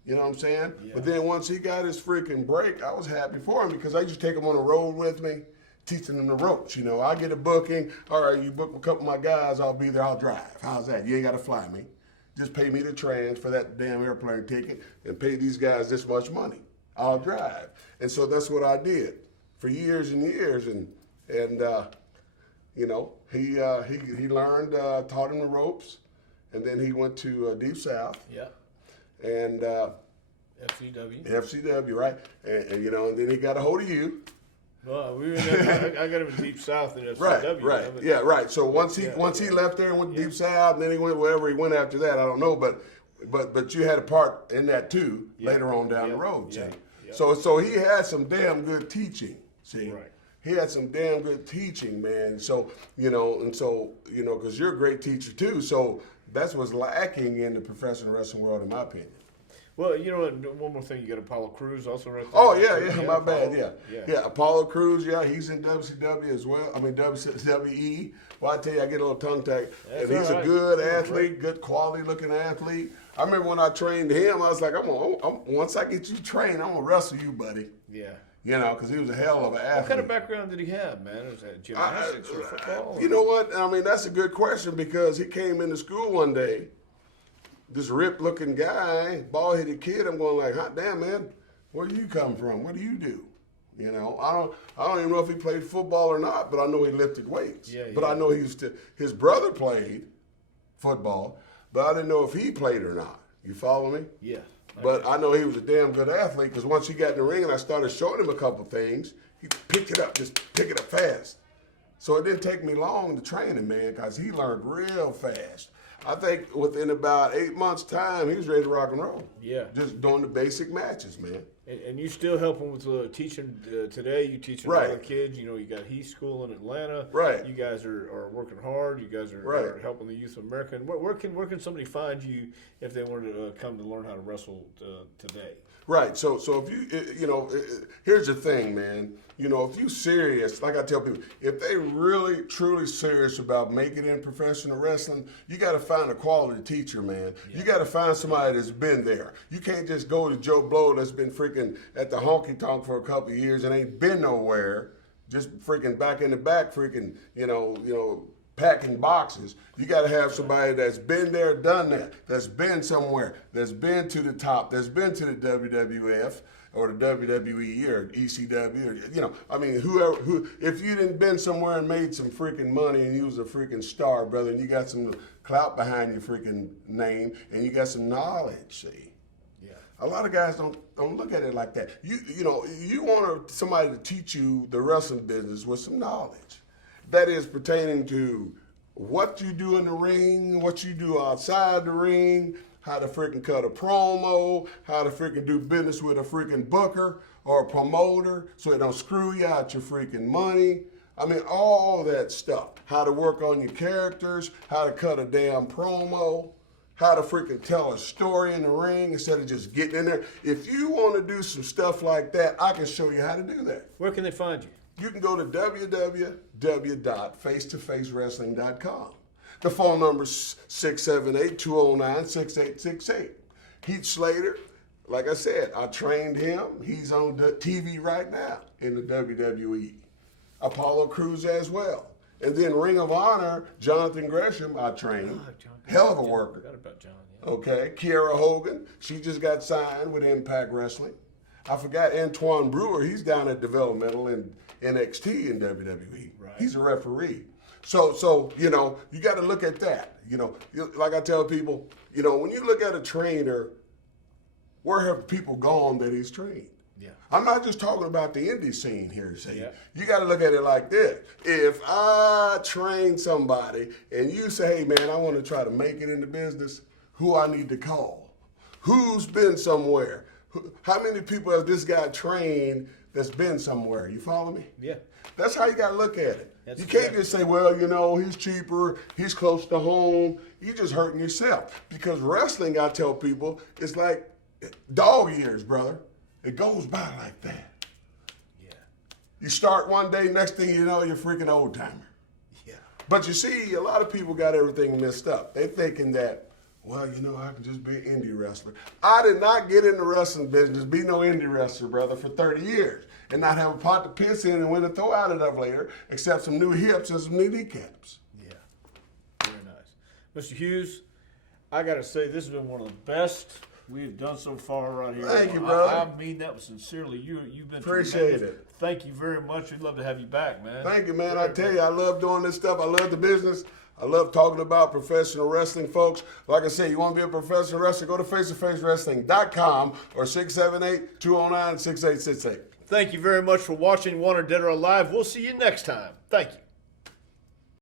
You know what I'm saying? Yeah. But then once he got his freaking break, I was happy for him because I used to take him on the road with me, teaching him the ropes. I get a booking. All right, you book a couple of my guys. I'll be there. I'll drive. How's that? You ain't got to fly me. Just pay me the trans for that damn airplane ticket and pay these guys this much money. I'll drive. And so that's what I did for years and years. And he learned, taught him the ropes. And then he went to Deep South. Yeah. And FCW, right? And then he got a hold of you. Well, we were I got him in Deep South in FCW. Right. Yeah, right. So once he left there and went to Deep South, and then he went wherever he went after that, I don't know. But you had a part in that too later on down the road. See? Yeah. So he had some damn good teaching. See. Right. He had some damn good teaching, man. So because you're a great teacher too. So that's what's lacking in the professional wrestling world, in my opinion. Well, one more thing, you got Apollo Crews also right there. Oh, yeah, my bad, yeah. Apollo Crews, he's in WCW as well. WWE. Well, I tell you, I get a little tongue-tied. And he's a good athlete, good quality-looking athlete. I remember when I trained him, I was like, once I get you trained, I'm going to wrestle you, buddy. Yeah. Because he was a hell of an athlete. What kind of background did he have, man? Was that gymnastics or football? You know what? That's a good question because he came into school one day. This ripped-looking guy, bald-headed kid, I'm going like, hot damn, man, where do you come from? What do you do? I don't even know if he played football or not, but I know he lifted weights. Yeah. But I know his brother played football, but I didn't know if he played or not. You follow me? Yeah. But I know he was a damn good athlete because once he got in the ring and I started showing him a couple things, he picked it up, just pick it up fast. So it didn't take me long to train him, man, because he learned real fast. I think within about 8 months' time, he was ready to rock and roll. Yeah. Just doing the basic matches, man. And you still help them with teaching today. You teach a lot of kids. You know, you got Hughes School in Atlanta. Right. You guys are working hard. You guys are helping the youth of America. And where can somebody find you if they wanted to come to learn how to wrestle today? Right. So if you, here's the thing, man. You know, if you serious, like I tell people, if they really, truly serious about making it in professional wrestling, you got to find a quality teacher, man. Yeah. You got to find somebody that's been there. You can't just go to Joe Blow that's been freaking at the honky tonk for a couple of years and ain't been nowhere, just freaking back in the back, freaking, packing boxes. You got to have somebody that's been there, done that, that's been somewhere, that's been to the top, that's been to the WWF or the WWE or ECW or, whoever, if you didn't been somewhere and made some freaking money and you was a freaking star, brother, and you got some clout behind your freaking name and you got some knowledge, see. Yeah. A lot of guys don't look at it like that. You want somebody to teach you the wrestling business with some knowledge. That is pertaining to what you do in the ring, what you do outside the ring, how to freaking cut a promo, how to freaking do business with a freaking booker or a promoter so it don't screw you out your freaking money. I mean, all that stuff. How to work on your characters, how to cut a damn promo, how to freaking tell a story in the ring instead of just getting in there. If you want to do some stuff like that, I can show you how to do that. Where can they find you? You can go to www.facetofacewrestling.com. The phone number is 678-209-6868. Heath Slater, like I said, I trained him. He's on the TV right now in the WWE. Apollo Crews as well. And then Ring of Honor, Jonathan Gresham, I trained. Hell of a worker. Forgot about John, yeah. Okay. Kiera Hogan, she just got signed with Impact Wrestling. I forgot Antoine Brewer, he's down at developmental in NXT in WWE. Right. He's a referee. So you got to look at that. Like I tell people, when you look at a trainer, where have people gone that he's trained? Yeah. I'm not just talking about the indie scene here, see. Yeah. You got to look at it like this. If I train somebody and you say, hey, man, I want to try to make it in the business, who I need to call? Who's been somewhere? How many people has this guy trained that's been somewhere? You follow me? Yeah. That's how you got to look at it. You can't just say, well, he's cheaper, he's close to home. You're just hurting yourself. Because wrestling, I tell people, is like dog years, brother. It goes by like that. Yeah. You start one day, next thing you know, you're freaking old timer. Yeah. But you see, a lot of people got everything messed up. They thinking that, well, I can just be an indie wrestler. I did not get in the wrestling business, be no indie wrestler, brother, for 30 years. And not have a pot to piss in and win and throw out of later, except some new hips and some new kneecaps. Yeah. Very nice. Mr. Hughes, I got to say, this has been one of the best we've done so far right here. Thank you, brother. I mean that was sincerely. You've been Appreciate tremendous. it. Thank you very much. We'd love to have you back, man. Thank you, man. I tell you, I love doing this stuff. I love the business. I love talking about professional wrestling, folks. Like I said, you want to be a professional wrestler, go to facetofacewrestling.com or 678-209-6868. Thank you very much for watching Wanted Dead or Alive. We'll see you next time. Thank you.